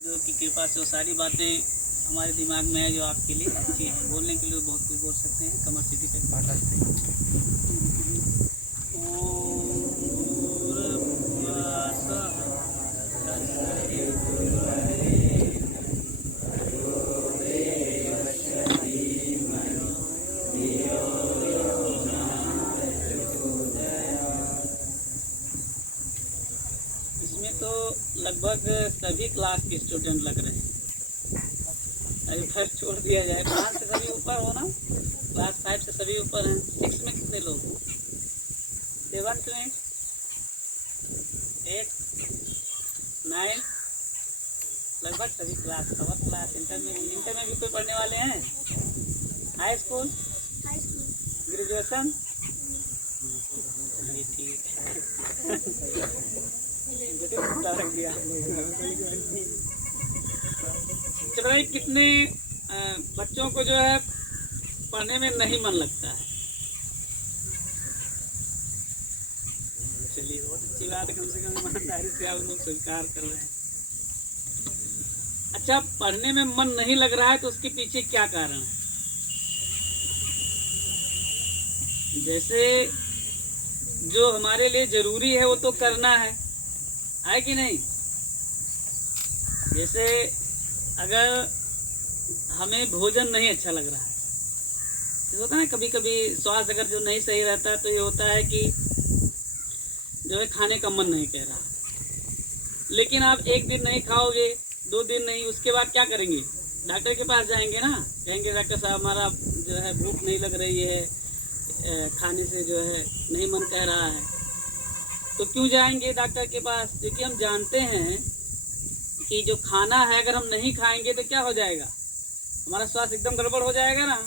जो की कृपा से वो सारी बातें हमारे दिमाग में है जो आपके लिए अच्छी हैं। बोलने के लिए बहुत कुछ बोल सकते हैं। कमर सीधी पे पाटा इसमें तो लगभग सभी क्लास के स्टूडेंट लग रहे हैं। अभी फर्स्ट छोड़ दिया जाए, 5 से सभी ऊपर हो ना, क्लास 5 से सभी ऊपर हैं। 6 में कितने लोग? 7 में 8 9 लगभग सभी क्लास, कवर क्लास। इंटर में भी कोई पढ़ने वाले हैं? हाई स्कूल, ग्रेजुएशन, ठीक है। रख दिया। चलिए, कितने बच्चों को जो है पढ़ने में नहीं मन लगता है? चलिए, बहुत अच्छी बात है, कम से कम ईमानदारी से आप लोग स्वीकार कर रहे हैं। अच्छा, पढ़ने में मन नहीं लग रहा है तो उसके पीछे क्या कारण है? जैसे जो हमारे लिए जरूरी है वो तो करना है कि नहीं? जैसे अगर हमें भोजन नहीं अच्छा लग रहा है, तो होता है कभी कभी स्वास्थ्य अगर जो नहीं सही रहता तो ये होता है कि जो है खाने का मन नहीं कह रहा। लेकिन आप 1 दिन नहीं खाओगे, 2 दिन नहीं, उसके बाद क्या करेंगे? डॉक्टर के पास जाएंगे ना, कहेंगे डॉक्टर साहब हमारा जो है भूख नहीं लग रही है, खाने से जो है नहीं मन कह रहा है। तो क्यों जाएंगे डॉक्टर के पास? क्योंकि हम जानते हैं कि जो खाना है अगर हम नहीं खाएंगे तो क्या हो जाएगा? हमारा स्वास्थ्य एकदम गड़बड़ हो जाएगा ना।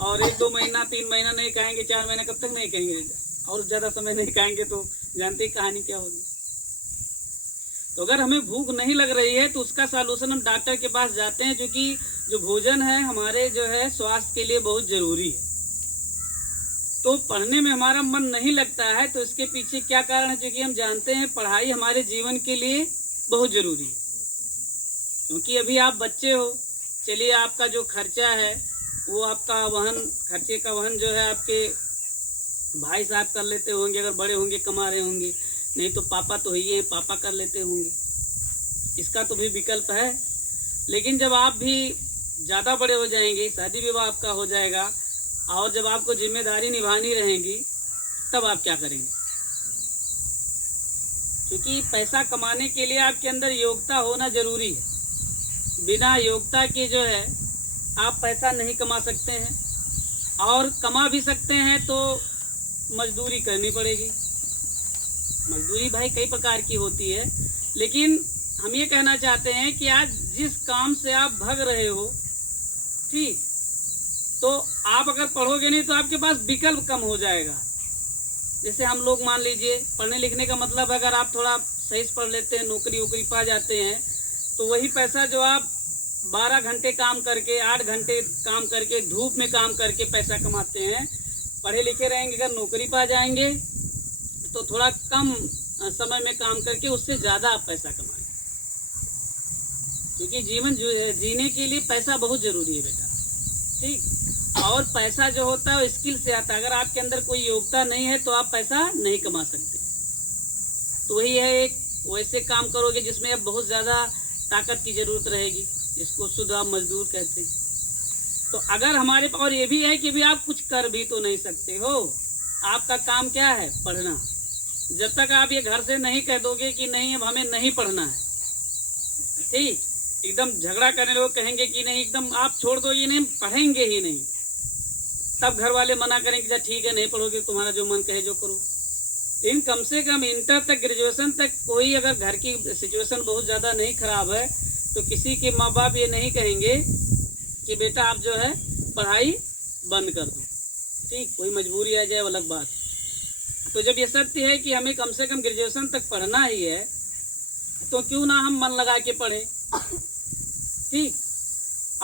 और 1-2 महीना 3 महीना नहीं खाएंगे, 4 महीना कब तक नहीं खाएंगे, और ज़्यादा समय नहीं खाएंगे तो जानते ही कहानी क्या होगी। तो अगर हमें भूख नहीं लग रही है तो उसका सॉल्यूशन हम डॉक्टर के पास जाते हैं, क्योंकि जो भोजन है हमारे जो है स्वास्थ्य के लिए बहुत जरूरी है। तो पढ़ने में हमारा मन नहीं लगता है तो इसके पीछे क्या कारण है? क्योंकि हम जानते हैं पढ़ाई हमारे जीवन के लिए बहुत जरूरी है। क्योंकि अभी आप बच्चे हो, चलिए आपका जो खर्चा है वो आपका खर्चे का वहन जो है आपके भाई साहब कर लेते होंगे, अगर बड़े होंगे कमा रहे होंगे, नहीं तो पापा तो ही है, पापा कर लेते होंगे। इसका तो भी विकल्प है। लेकिन जब आप भी ज़्यादा बड़े हो जाएंगे, शादी विवाह आपका हो जाएगा और जब आपको जिम्मेदारी निभानी रहेगी, तब आप क्या करेंगे? क्योंकि पैसा कमाने के लिए आपके अंदर योग्यता होना जरूरी है। बिना योग्यता के जो है आप पैसा नहीं कमा सकते हैं, और कमा भी सकते हैं तो मजदूरी करनी पड़ेगी। मजदूरी भाई कई प्रकार की होती है, लेकिन हम ये कहना चाहते हैं कि आज जिस काम से आप भाग रहे हो, ठीक, तो आप अगर पढ़ोगे नहीं तो आपके पास विकल्प कम हो जाएगा। जैसे हम लोग मान लीजिए, पढ़ने लिखने का मतलब अगर आप थोड़ा सही से पढ़ लेते हैं, नौकरी वोकरी पा जाते हैं, तो वही पैसा जो आप 12 घंटे काम करके, 8 घंटे काम करके, धूप में काम करके पैसा कमाते हैं, पढ़े लिखे रहेंगे, अगर नौकरी पा जाएंगे तो थोड़ा कम समय में काम करके उससे ज़्यादा आप पैसा कमाएंगे। क्योंकि जीवन जीने के लिए पैसा बहुत ज़रूरी है बेटा, ठीक। और पैसा जो होता है वो स्किल से आता है। अगर आपके अंदर कोई योग्यता नहीं है तो आप पैसा नहीं कमा सकते। तो वही है, एक वैसे काम करोगे जिसमें अब बहुत ज़्यादा ताकत की ज़रूरत रहेगी, जिसको शुद्ध आप मजदूर कहते हैं। तो अगर हमारे पास, और ये भी है कि भी आप कुछ कर भी तो नहीं सकते हो, आपका काम क्या है? पढ़ना। जब तक आप ये घर से नहीं कह दोगे कि नहीं अब हमें नहीं पढ़ना है, ठीक, एकदम झगड़ा करने लोग कहेंगे कि नहीं, एकदम आप छोड़ दो, ये नहीं पढ़ेंगे ही नहीं, तब घर वाले मना करेंगे ठीक है नहीं पढ़ोगे, तुम्हारा जो मन कहे जो करो। लेकिन कम से कम इंटर तक, ग्रेजुएशन तक, कोई अगर घर की सिचुएशन बहुत ज़्यादा नहीं खराब है तो किसी के माँ बाप ये नहीं कहेंगे कि बेटा आप जो है पढ़ाई बंद कर दो, ठीक। कोई मजबूरी आ जाए वो अलग बात। तो जब ये सत्य है कि हमें कम से कम ग्रेजुएशन तक पढ़ना ही है, तो क्यों ना हम मन लगा के पढ़ें, ठीक।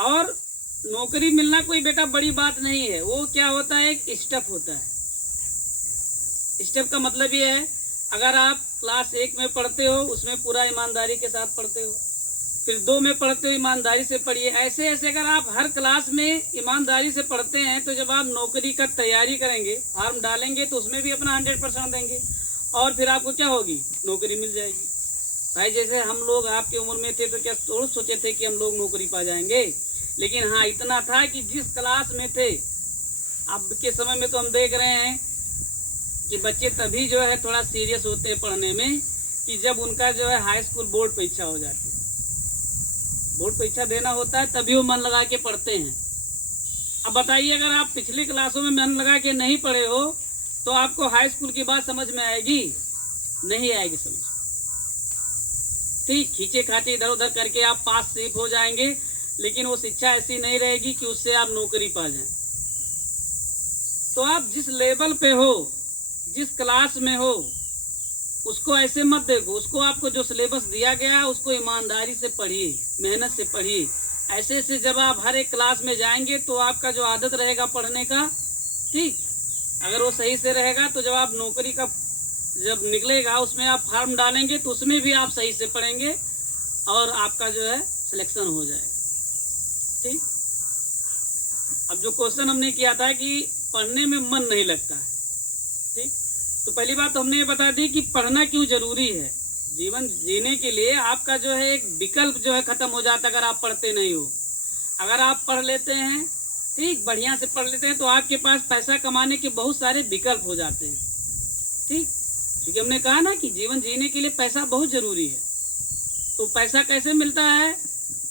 और नौकरी मिलना कोई बेटा बड़ी बात नहीं है, वो क्या होता है, एक स्टेप होता है। स्टेप का मतलब ये है, अगर आप क्लास 1 में पढ़ते हो, उसमें पूरा ईमानदारी के साथ पढ़ते हो, फिर 2 में पढ़ते हो ईमानदारी से पढ़िए। ऐसे ऐसे अगर आप हर क्लास में ईमानदारी से पढ़ते हैं तो जब आप नौकरी का तैयारी करेंगे, फॉर्म डालेंगे तो उसमें भी अपना 100% देंगे और फिर आपको क्या होगी, नौकरी मिल जाएगी। भाई जैसे हम लोग आपकी उम्र में थे तो क्या थोड़ा सोचे थे कि हम लोग नौकरी पा जाएंगे, लेकिन हाँ इतना था कि जिस क्लास में थे, अब के समय में तो हम देख रहे हैं कि बच्चे तभी जो है थोड़ा सीरियस होते हैं पढ़ने में कि जब उनका जो है हाई स्कूल बोर्ड परीक्षा हो जाती है। बोर्ड परीक्षा देना होता है तभी वो मन लगा के पढ़ते हैं। अब बताइए अगर आप पिछली क्लासों में मन लगा के नहीं पढ़े हो तो आपको हाई स्कूल की बात समझ में आएगी? नहीं आएगी समझ। ठीक खींचे खाचे इधर उधर करके आप पास सिर्फ हो जाएंगे, लेकिन वो शिक्षा ऐसी नहीं रहेगी कि उससे आप नौकरी पा जाएं। तो आप जिस लेवल पे हो, जिस क्लास में हो, उसको ऐसे मत देखो। उसको आपको जो सिलेबस दिया गया है उसको ईमानदारी से पढ़िए, मेहनत से पढ़िए। ऐसे ऐसे जब आप हर एक क्लास में जाएंगे तो आपका जो आदत रहेगा पढ़ने का, ठीक, अगर वो सही से रहेगा तो जब आप नौकरी का जब निकलेगा उसमें आप फॉर्म डालेंगे तो उसमें भी आप सही से पढ़ेंगे और आपका जो है सिलेक्शन हो जाएगा। ठीक। अब जो क्वेश्चन हमने किया था कि पढ़ने में मन नहीं लगता है, ठीक, तो पहली बात तो हमने ये बता दी कि पढ़ना क्यों जरूरी है। जीवन जीने के लिए आपका जो है एक विकल्प जो है खत्म हो जाता है अगर आप पढ़ते नहीं हो। अगर आप पढ़ लेते हैं, ठीक, बढ़िया से पढ़ लेते हैं तो आपके पास पैसा कमाने के बहुत सारे विकल्प हो जाते हैं। ठीक, क्योंकि हमने कहा ना कि जीवन जीने के लिए पैसा बहुत जरूरी है। तो पैसा कैसे मिलता है,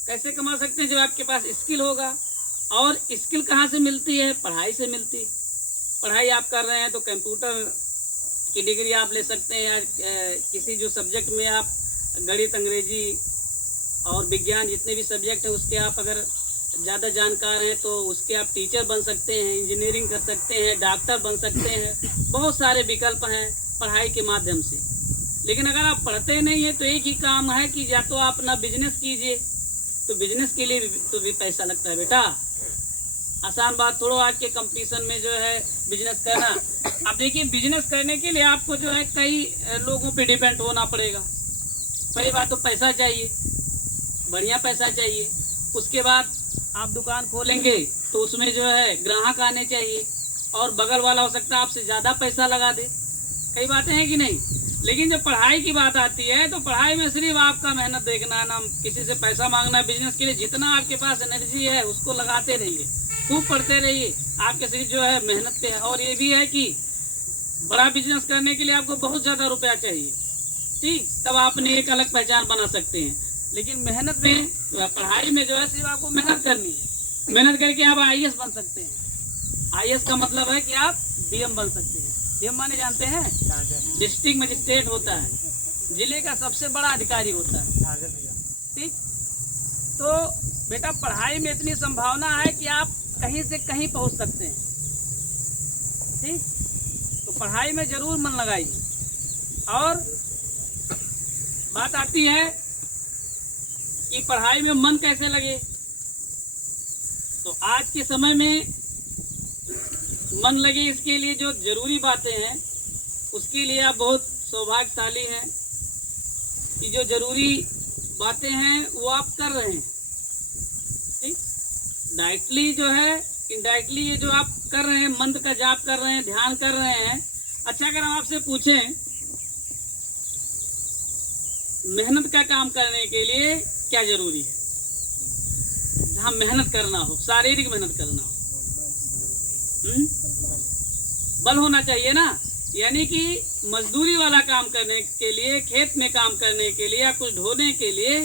कैसे कमा सकते हैं? जब आपके पास स्किल होगा। और स्किल कहाँ से मिलती है? पढ़ाई से मिलती है। पढ़ाई आप कर रहे हैं तो कंप्यूटर की डिग्री आप ले सकते हैं, या किसी जो सब्जेक्ट में आप गणित, अंग्रेजी और विज्ञान जितने भी सब्जेक्ट है उसके आप अगर ज़्यादा जानकार हैं तो उसके आप टीचर बन सकते हैं, इंजीनियरिंग कर सकते हैं, डॉक्टर बन सकते हैं। बहुत सारे विकल्प हैं पढ़ाई के माध्यम से। लेकिन अगर आप पढ़ते नहीं है तो एक ही काम है कि या तो आप अपना बिजनेस कीजिए, तो बिजनेस के लिए तो भी पैसा लगता है बेटा। आसान बात थोड़ा आज के कंपटीशन में जो है बिजनेस करना। अब देखिए बिजनेस करने के लिए आपको जो है कई लोगों पे डिपेंड होना पड़ेगा। पहली बात तो पैसा चाहिए, बढ़िया पैसा चाहिए। उसके बाद आप दुकान खोलेंगे तो उसमें जो है ग्राहक आने चाहिए, और बगल वाला हो सकता है आपसे ज़्यादा पैसा लगा दे। कई बातें हैं कि नहीं। लेकिन जब पढ़ाई की बात आती है तो पढ़ाई में सिर्फ आपका मेहनत देखना है, ना किसी से पैसा मांगना है। बिजनेस के लिए जितना आपके पास एनर्जी है उसको लगाते रहिए, खूब पढ़ते रहिए। आपके सिर्फ जो है मेहनत पे है। और ये भी है कि बड़ा बिजनेस करने के लिए आपको बहुत ज़्यादा रुपया चाहिए, ठीक, तब आपने एक अलग पहचान बना सकते हैं। लेकिन मेहनत में, पढ़ाई में जो है सिर्फ आपको मेहनत करनी है। मेहनत करके आप IAS बन सकते हैं। IAS का मतलब है कि आप DM बन सकते हैं। DM माने जानते हैं? डिस्ट्रिक्ट मजिस्ट्रेट होता है, जिले का सबसे बड़ा अधिकारी होता है। ठीक। तो बेटा पढ़ाई में इतनी संभावना है कि आप कहीं से कहीं पहुंच सकते हैं। ठीक। तो पढ़ाई में जरूर मन लगाइए। और बात आती है कि पढ़ाई में मन कैसे लगे, तो आज के समय में मन लगे इसके लिए जो जरूरी बातें हैं उसके लिए आप बहुत सौभाग्यशाली हैं कि जो जरूरी बातें हैं वो आप कर रहे हैं। ठीक, डायरेक्टली जो है, इनडायरेक्टली ये जो आप कर रहे हैं, मंत्र का जाप कर रहे हैं, ध्यान कर रहे हैं। अच्छा अगर हम आपसे पूछें मेहनत का काम करने के लिए क्या जरूरी है? जहाँ मेहनत करना हो, शारीरिक मेहनत करना हो, बल होना चाहिए ना। यानी कि मजदूरी वाला काम करने के लिए, खेत में काम करने के लिए या कुछ ढोने के लिए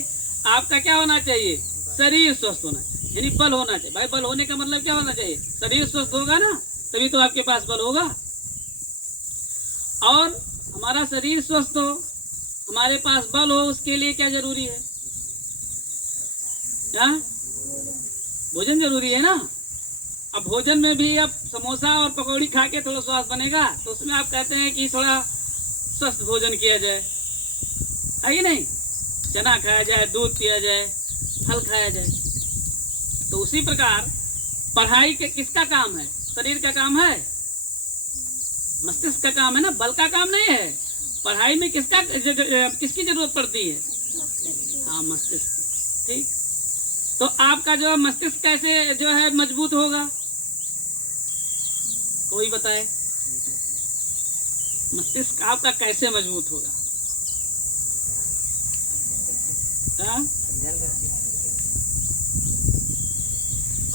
आपका क्या होना चाहिए? शरीर स्वस्थ होना चाहिए, यानी बल होना चाहिए। भाई बल होने का मतलब क्या होना चाहिए? शरीर स्वस्थ होगा ना तभी तो आपके पास बल होगा। और हमारा शरीर स्वस्थ हो, हमारे पास बल हो, उसके लिए क्या जरूरी है? क्या? भोजन जरूरी है ना। अब भोजन में भी अब समोसा और पकौड़ी खा के थोड़ा स्वास्थ्य बनेगा, तो उसमें आप कहते हैं कि थोड़ा स्वस्थ भोजन किया जाए, है कि नहीं? चना खाया जाए, दूध पिया जाए, फल खाया जाए। तो उसी प्रकार पढ़ाई के किसका काम है? शरीर का काम है, मस्तिष्क का काम है ना, बल का काम नहीं है। पढ़ाई में किसकी जरूरत पड़ती है? हाँ, मस्तिष्क। ठीक, तो आपका जो है मस्तिष्क कैसे जो है मजबूत होगा, कोई बताए? मस्तिष्क आपका कैसे मजबूत होगा? हाँ?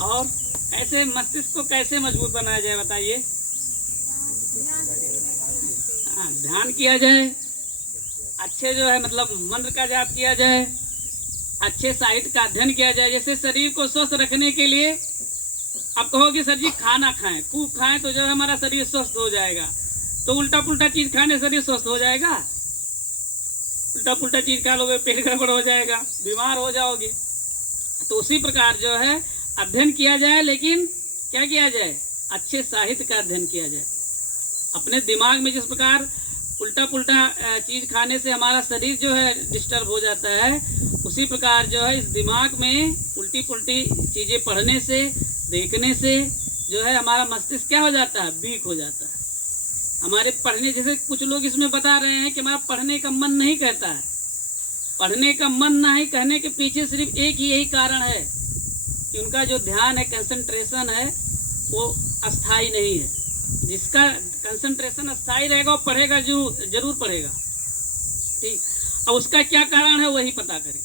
और ऐसे मस्तिष्क को कैसे मजबूत बनाया जाए बताइए? हाँ, ध्यान किया जाए, अच्छे जो है मतलब मंत्र का जाप किया जाए, अच्छे साहित्य का अध्ययन किया जाए। जैसे शरीर को स्वस्थ रखने के लिए आप कहोगे सर जी खाना खाएं, खूब खाएं तो जो है हमारा शरीर स्वस्थ हो जाएगा, तो उल्टा पुल्टा चीज खाने शरीर स्वस्थ हो जाएगा? उल्टा पुल्टा चीज खा लोगे पेट गड़बड़ हो जाएगा, बीमार हो जाओगे। तो उसी प्रकार जो है अध्ययन किया जाए, लेकिन क्या किया जाए? अच्छे साहित्य का अध्ययन किया जाए। अपने दिमाग में जिस प्रकार उल्टा पुल्टा चीज खाने से हमारा शरीर जो है डिस्टर्ब हो जाता है, उसी प्रकार जो है इस दिमाग में उल्टी पुल्टी चीजें पढ़ने से, देखने से जो है हमारा मस्तिष्क क्या हो जाता है? वीक हो जाता है। हमारे पढ़ने, जैसे कुछ लोग इसमें बता रहे हैं कि हमारा पढ़ने का मन नहीं करता है। पढ़ने का मन नहीं कहने के पीछे सिर्फ एक ही यही कारण है कि उनका जो ध्यान है, कंसंट्रेशन है, वो अस्थाई नहीं है। जिसका कंसंट्रेशन अस्थाई रहेगा वो पढ़ेगा, जरूर पढ़ेगा। ठीक, अब उसका क्या कारण है वही पता करें।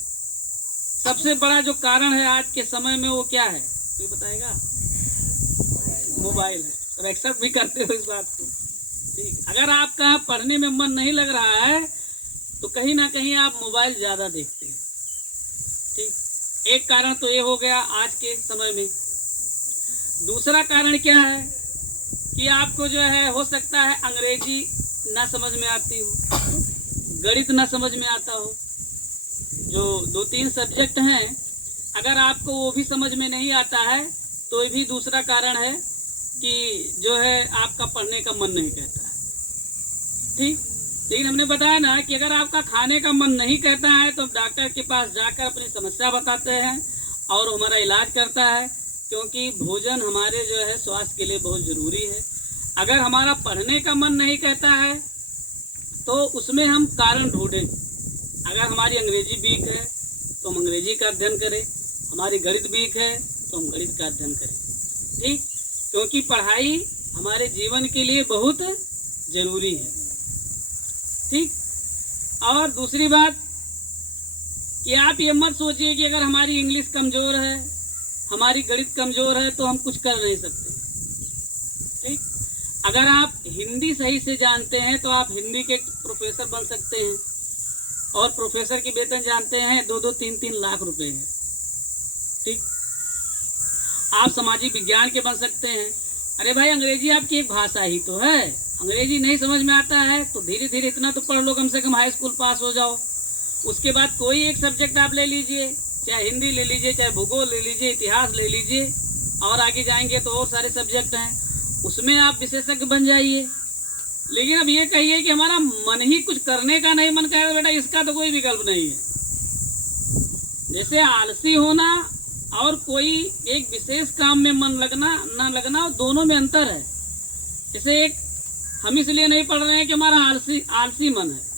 सबसे बड़ा जो कारण है आज के समय में वो क्या है, कोई बताएगा? मोबाइल है। और एक्सेप्ट भी करते हो इस बात को। ठीक, अगर आपका पढ़ने में मन नहीं लग रहा है तो कहीं ना कहीं आप मोबाइल ज्यादा देखते हैं। ठीक, एक कारण तो ये हो गया आज के समय में। दूसरा कारण क्या है कि आपको जो है हो सकता है अंग्रेजी ना समझ में आती हो, गणित ना समझ में आता हो। जो 2-3 सब्जेक्ट हैं, अगर आपको वो भी समझ में नहीं आता है तो ये भी दूसरा कारण है कि जो है आपका पढ़ने का मन नहीं कहता है। ठीक, लेकिन हमने बताया ना कि अगर आपका खाने का मन नहीं कहता है तो डॉक्टर के पास जाकर अपनी समस्या बताते हैं और हमारा इलाज करता है, क्योंकि भोजन हमारे जो है स्वास्थ्य के लिए बहुत जरूरी है। अगर हमारा पढ़ने का मन नहीं कहता है तो उसमें हम कारण ढूंढें। अगर हमारी अंग्रेजी वीक है तो हम अंग्रेजी का अध्ययन करें, हमारी गणित वीक है तो हम गणित का अध्ययन करें। ठीक, क्योंकि पढ़ाई हमारे जीवन के लिए बहुत जरूरी है। ठीक, और दूसरी बात कि आप ये मत सोचिए कि अगर हमारी इंग्लिश कमजोर है, हमारी गणित कमजोर है तो हम कुछ कर नहीं सकते। ठीक, अगर आप हिंदी सही से जानते हैं तो आप हिंदी के प्रोफेसर बन सकते हैं, और प्रोफेसर की वेतन जानते हैं 2-2, 3-3 लाख रुपए है। ठीक, आप सामाजिक विज्ञान के बन सकते हैं। अरे भाई अंग्रेजी आपकी एक भाषा ही तो है, अंग्रेजी नहीं समझ में आता है तो धीरे धीरे इतना तो पढ़ लो, कम से कम हाई स्कूल पास हो जाओ। उसके बाद कोई एक सब्जेक्ट आप ले लीजिए, चाहे हिंदी ले लीजिए, चाहे भूगोल ले लीजिए, इतिहास ले लीजिए, और आगे जाएंगे तो और सारे सब्जेक्ट हैं, उसमें आप विशेषज्ञ बन जाइए। लेकिन अब ये कहिए कि हमारा मन ही कुछ करने का नहीं मन करेगा, बेटा इसका तो कोई विकल्प नहीं है। जैसे आलसी होना और कोई एक विशेष काम में मन लगना ना लगना, दोनों में अंतर है। जैसे एक हम इसलिए नहीं पढ़ रहे हैं कि हमारा आलसी मन है।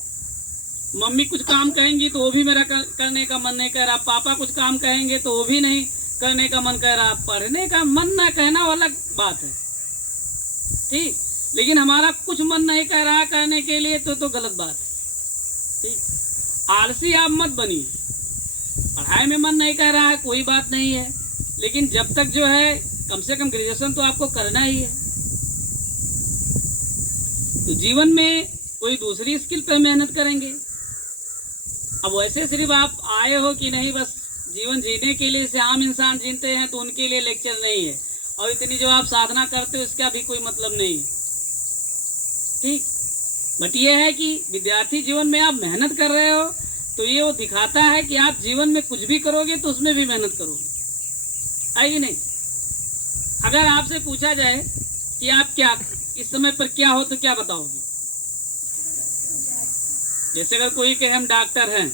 मम्मी कुछ काम कहेंगी तो वो भी मेरा करने का मन नहीं कर रहा, पापा कुछ काम कहेंगे तो वो भी नहीं करने का मन कर रहा। पढ़ने का मन ना कहना वो अलग बात है। ठीक, लेकिन हमारा कुछ मन नहीं कर रहा करने के लिए तो गलत बात है। ठीक, आलसी आप मत बनिए। पढ़ाई में मन नहीं कर रहा है कोई बात नहीं है, लेकिन जब तक जो है कम से कम ग्रेजुएशन तो आपको करना ही है। तो जीवन में कोई दूसरी स्किल पर मेहनत करेंगे। अब वैसे सिर्फ आप आए हो कि नहीं बस जीवन जीने के लिए, से आम इंसान जीते हैं तो उनके लिए लेक्चर नहीं है, और इतनी जो आप साधना करते हो इसका भी कोई मतलब नहीं है। ठीक, बट ये है कि विद्यार्थी जीवन में आप मेहनत कर रहे हो तो ये वो दिखाता है कि आप जीवन में कुछ भी करोगे तो उसमें भी मेहनत करोगे, है कि नहीं? अगर आपसे पूछा जाए कि आप क्या इस समय पर क्या हो तो क्या बताओगे? जैसे अगर कोई कहे हम डॉक्टर हैं,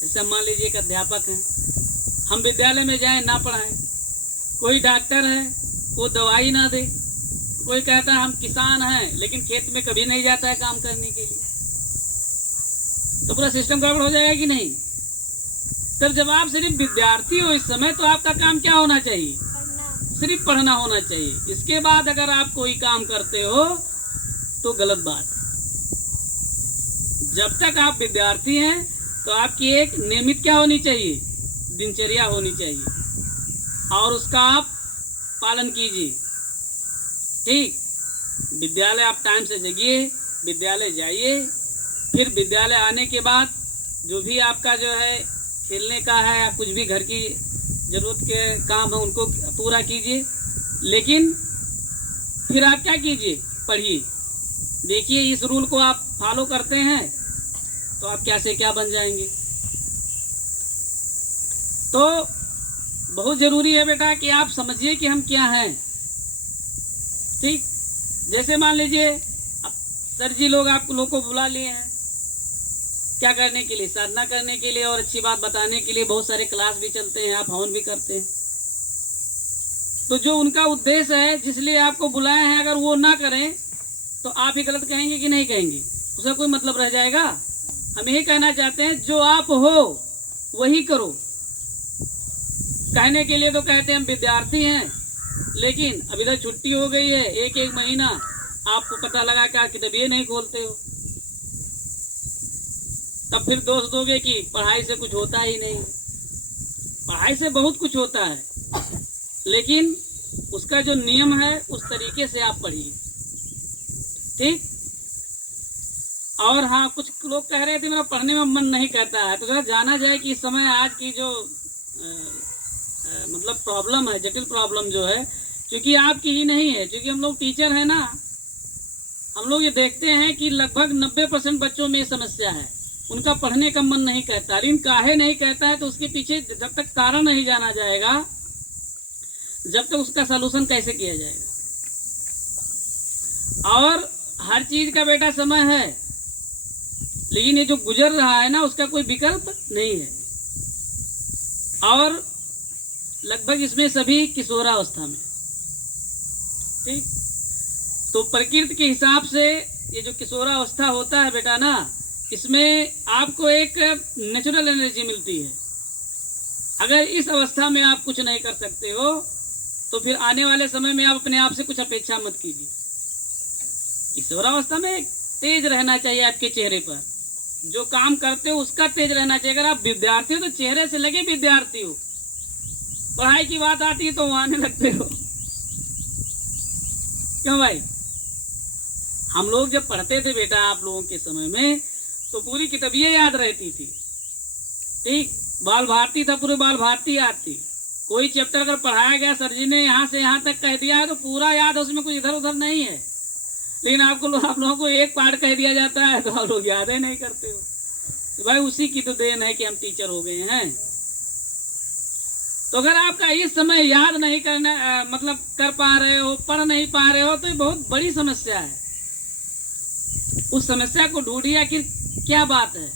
जैसे मान लीजिए एक अध्यापक हैं, हम विद्यालय में जाएं ना पढ़ाएं, कोई डॉक्टर है वो दवाई ना दे, कोई कहता है हम किसान हैं लेकिन खेत में कभी नहीं जाता है काम करने के लिए, तो पूरा सिस्टम गड़बड़ हो जाएगा कि नहीं? तब जब आप सिर्फ विद्यार्थी हो इस समय, तो आपका काम क्या होना चाहिए? सिर्फ पढ़ना होना चाहिए। इसके बाद अगर आप कोई काम करते हो तो गलत बात है। जब तक आप विद्यार्थी हैं तो आपकी एक नियमित क्या होनी चाहिए? दिनचर्या होनी चाहिए और उसका आप पालन कीजिए। ठीक, विद्यालय आप टाइम से जगिए, विद्यालय जाइए, फिर विद्यालय आने के बाद जो भी आपका जो है खेलने का है या कुछ भी घर की जरूरत के काम है उनको पूरा कीजिए, लेकिन फिर आप क्या कीजिए? पढ़िए। देखिए इस रूल को आप फॉलो करते हैं तो आप क्या से क्या बन जाएंगे। तो बहुत जरूरी है बेटा कि आप समझिए कि हम क्या हैं। ठीक, जैसे मान लीजिए अब सर जी लोग आप लोग को बुला लिए हैं, क्या करने के लिए? साधना करने के लिए और अच्छी बात बताने के लिए। बहुत सारे क्लास भी चलते हैं, आप हवन भी करते हैं। तो जो उनका उद्देश्य है जिसलिए आपको बुलाए हैं, अगर वो ना करें तो आप ही गलत कहेंगे कि नहीं कहेंगे? उसका कोई मतलब रह जाएगा? हम यही कहना चाहते हैं जो आप हो वही करो। कहने के लिए तो कहते हैं हम विद्यार्थी हैं, लेकिन अब इधर छुट्टी हो गई है एक महीना, आपको पता लगा कि आप किताब ये नहीं खोलते हो, तब फिर दोष दोगे कि पढ़ाई से कुछ होता ही नहीं। पढ़ाई से बहुत कुछ होता है, लेकिन उसका जो नियम है उस तरीके से आप पढ़िए। ठीक। और हाँ, कुछ लोग कह रहे थे मेरा पढ़ने में मन नहीं करता है, तो जरा जाना जाए कि इस समय आज की जो मतलब प्रॉब्लम है, जटिल प्रॉब्लम जो है, क्योंकि आपकी ही नहीं है, क्योंकि हम लोग टीचर है ना, हम लोग ये देखते हैं कि लगभग 90% बच्चों में ये समस्या है, उनका पढ़ने का मन नहीं कहता। लेकिन काहे नहीं कहता है तो उसके पीछे जब तक कारण नहीं जाना जाएगा, जब तक उसका सलूशन कैसे किया जाएगा। और हर चीज का बेटा समय है, लेकिन ये जो गुजर रहा है ना उसका कोई विकल्प नहीं है। और लगभग इसमें सभी किशोरावस्था में। ठीक, तो प्रकृति के हिसाब से ये जो किशोरावस्था होता है बेटा ना, इसमें आपको एक नेचुरल एनर्जी मिलती है। अगर इस अवस्था में आप कुछ नहीं कर सकते हो तो फिर आने वाले समय में आप अपने आप से कुछ अपेक्षा मत कीजिए। किशोरावस्था में तेज रहना चाहिए आपके चेहरे पर, जो काम करते हो उसका तेज रहना चाहिए। अगर आप विद्यार्थी हो तो चेहरे से लगे विद्यार्थी हो, पढ़ाई की बात आती है तो वहां आने लगते हो। क्यों भाई? हम लोग जब पढ़ते थे बेटा आप लोगों के समय में, तो पूरी किताबें याद रहती थी। ठीक, बाल भारती था, पूरे बाल भारती याद थी। कोई चैप्टर अगर पढ़ाया गया, सर जी ने यहाँ से यहाँ तक कह दिया है तो पूरा याद है, उसमें कुछ इधर उधर नहीं है। लेकिन आप लोगों को एक पार्ट कह दिया जाता है तो आप लोग याद ही नहीं करते हो। तो भाई उसी की तो देन है कि हम टीचर हो गए हैं। तो अगर आपका इस समय याद नहीं करना मतलब कर पा रहे हो, पढ़ नहीं पा रहे हो, तो ये बहुत बड़ी समस्या है। उस समस्या को ढूंढिए आखिर क्या बात है।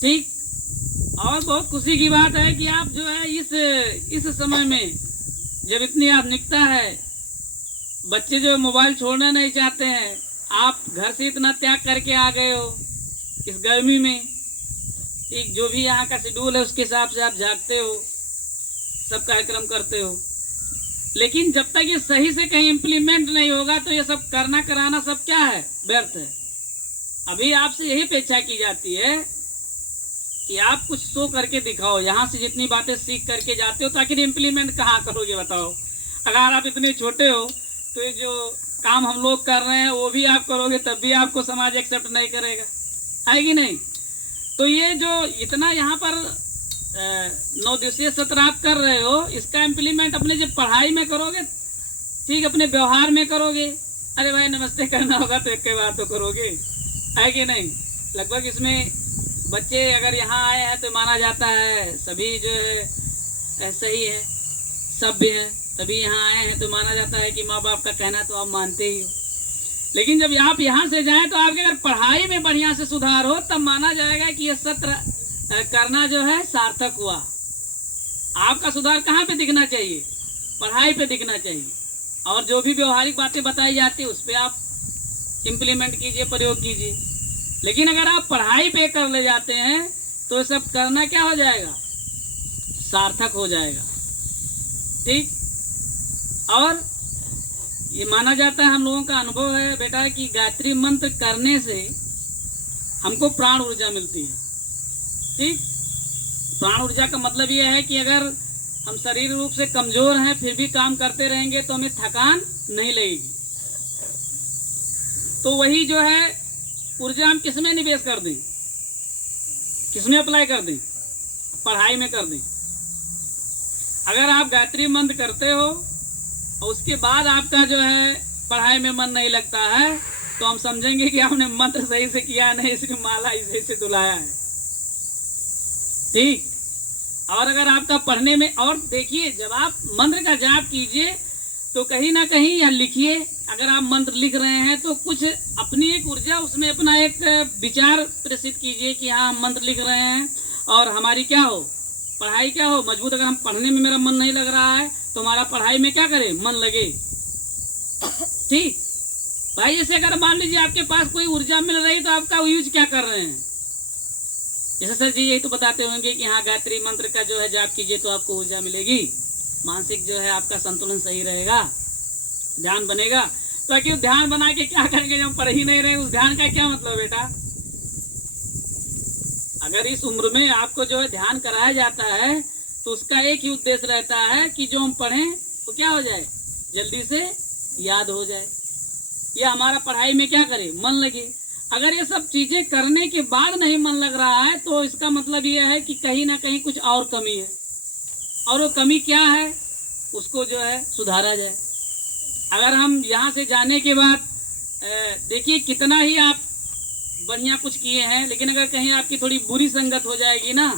ठीक, और बहुत खुशी की बात है कि आप जो है इस समय में जब इतनी आधुनिकता है, बच्चे जो मोबाइल छोड़ना नहीं चाहते हैं, आप घर से इतना त्याग करके आ गए हो इस गर्मी में। ठीक, जो भी यहाँ का शेड्यूल है उसके हिसाब से आप जागते हो, सब कार्यक्रम करते हो, लेकिन जब तक ये सही से कहीं इम्प्लीमेंट नहीं होगा तो ये सब करना कराना सब क्या है? व्यर्थ है। अभी आपसे यही अपेक्षा की जाती है कि आप कुछ शो करके दिखाओ। यहाँ से जितनी बातें सीख करके जाते हो तो आखिर इम्प्लीमेंट कहाँ करोगे बताओ? अगर आप इतने छोटे हो तो ये जो काम हम लोग कर रहे हैं वो भी आप करोगे तब भी आपको समाज एक्सेप्ट नहीं करेगा, है कि नहीं? तो ये जो इतना यहाँ पर 9 दिवसीय सत्र आप कर रहे हो, इसका इम्प्लीमेंट अपने जब पढ़ाई में करोगे, ठीक, अपने व्यवहार में करोगे। अरे भाई नमस्ते करना होगा तो एक के बार तो करोगे, है कि नहीं? लगभग इसमें बच्चे अगर यहाँ आए हैं तो माना जाता है सभी जो है सही है, सभ्य है, तभी यहाँ आए हैं तो माना जाता है कि माँ बाप का कहना तो आप मानते ही हो। लेकिन जब आप यहाँ से जाएं तो आपके अगर पढ़ाई में बढ़िया से सुधार हो तब माना जाएगा कि यह सत्र करना जो है सार्थक हुआ। आपका सुधार कहाँ पे दिखना चाहिए? पढ़ाई पे दिखना चाहिए। और जो भी व्यवहारिक बातें बताई जाती है उस पर आप इम्प्लीमेंट कीजिए, प्रयोग कीजिए। लेकिन अगर आप पढ़ाई पे कर ले जाते हैं तो सब करना क्या हो जाएगा, सार्थक हो जाएगा। ठीक। और ये माना जाता है, हम लोगों का अनुभव है बेटा कि गायत्री मंत्र करने से हमको प्राण ऊर्जा मिलती है। ठीक। प्राण ऊर्जा का मतलब ये है कि अगर हम शरीर रूप से कमजोर हैं फिर भी काम करते रहेंगे तो हमें थकान नहीं लगेगी। तो वही जो है ऊर्जा हम किसमें निवेश कर दें, किसमें अप्लाई कर दें, पढ़ाई में कर दें। अगर आप गायत्री मंत्र करते हो और उसके बाद आपका जो है पढ़ाई में मन नहीं लगता है तो हम समझेंगे कि आपने मंत्र सही से किया नहीं, इसकी माला सही से दुलाया है। ठीक। और अगर आपका पढ़ने में, और देखिए जब आप मंत्र का जाप कीजिए तो कहीं ना कहीं या लिखिए, अगर आप मंत्र लिख रहे हैं तो कुछ अपनी एक ऊर्जा उसमें अपना एक विचार प्रेषित कीजिए कि हाँ हम मंत्र लिख रहे हैं और हमारी क्या हो, पढ़ाई क्या हो मजबूत। अगर हम पढ़ने में मेरा मन नहीं लग रहा है तो हमारा पढ़ाई में क्या करे, मन लगे। ठीक भाई। जैसे अगर मान लीजिए आपके पास कोई ऊर्जा मिल रही तो आपका यूज क्या कर रहे हैं। जैसे सर जी यही तो बताते होंगे कि हाँ गायत्री मंत्र का जो है जाप कीजिए तो आपको ऊर्जा मिलेगी, मानसिक जो है आपका संतुलन सही रहेगा, ध्यान बनेगा। तो क्यों ध्यान बना के क्या करेंगे जब पढ़ ही नहीं रहे, उस ध्यान का क्या मतलब बेटा। अगर इस उम्र में आपको जो है ध्यान कराया जाता है तो उसका एक ही उद्देश्य रहता है कि जो हम पढ़ें तो क्या हो जाए, जल्दी से याद हो जाए, या हमारा पढ़ाई में क्या करे, मन लगे। अगर ये सब चीजें करने के बाद नहीं मन लग रहा है तो इसका मतलब ये है कि कहीं ना कहीं कुछ और कमी है, और वो कमी क्या है उसको जो है सुधारा जाए। अगर हम यहाँ से जाने के बाद देखिए कितना ही आप बढ़िया कुछ किए हैं, लेकिन अगर कहीं आपकी थोड़ी बुरी संगत हो जाएगी ना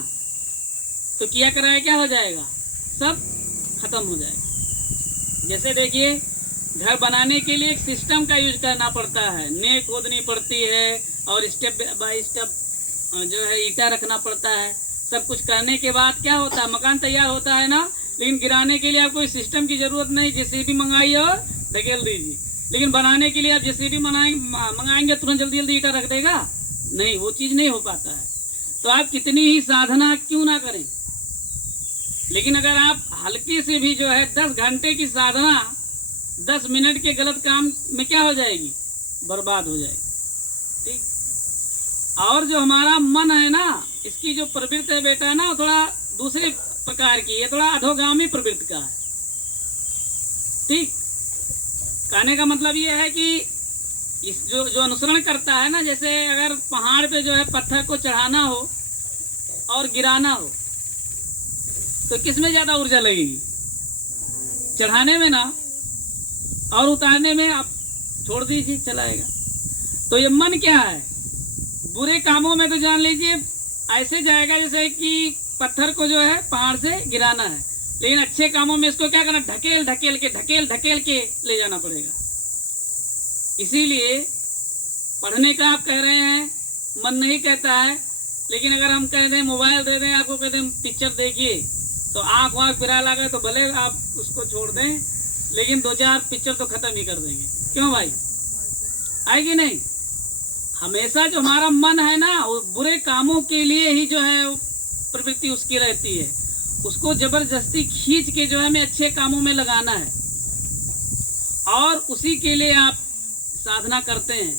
तो किया कराया क्या हो जाएगा, सब खत्म हो जाएगा। जैसे देखिए घर बनाने के लिए एक सिस्टम का यूज करना पड़ता है, नेक खोदनी पड़ती है और स्टेप बाय स्टेप जो है ईटा रखना पड़ता है। सब कुछ करने के बाद क्या होता है, मकान तैयार होता है ना, लेकिन गिराने के लिए आपको इस सिस्टम की जरूरत नहीं, जेसीबी मंगाइए और ढकेल दीजिए। लेकिन बनाने के लिए आप जेसीबी मंगाएंगे तुरंत जल्दी जल्दी ईटा रख देगा, नहीं, वो चीज नहीं हो पाता है। तो आप कितनी ही साधना क्यों ना करें, लेकिन अगर आप हल्के से भी जो है 10 घंटे की साधना 10 मिनट के गलत काम में क्या हो जाएगी, बर्बाद हो जाएगी। ठीक। और जो हमारा मन है ना, इसकी जो प्रवृत्ति है बेटा ना, थोड़ा दूसरे प्रकार की है, थोड़ा अधोगामी प्रवृत्ति का है। ठीक। कहने का मतलब ये है कि इस जो अनुसरण करता है ना, जैसे अगर पहाड़ पे जो है पत्थर को चढ़ाना हो और गिराना हो तो किसमें ज्यादा ऊर्जा लगेगी, चढ़ाने में ना, और उतारने में आप छोड़ दीजिए चलाएगा। तो ये मन क्या है, बुरे कामों में तो जान लीजिए ऐसे जाएगा जैसे कि पत्थर को जो है पहाड़ से गिराना है, लेकिन अच्छे कामों में इसको क्या करना, ढकेल ढकेल के ले जाना पड़ेगा। इसीलिए पढ़ने का आप कह रहे हैं, मन नहीं कहता है, लेकिन अगर हम कह दें मोबाइल दे दें आपको, कह दें पिक्चर देखिए, तो आँख वाँख फिरा लगे तो भले आप उसको छोड़ दें, लेकिन 2-4 पिक्चर तो खत्म ही कर देंगे। क्यों भाई, आएगी नहीं। हमेशा जो हमारा मन है ना, वो बुरे कामों के लिए ही जो है प्रवृत्ति उसकी रहती है, उसको जबरदस्ती खींच के जो है हमें अच्छे कामों में लगाना है, और उसी के लिए आप साधना करते हैं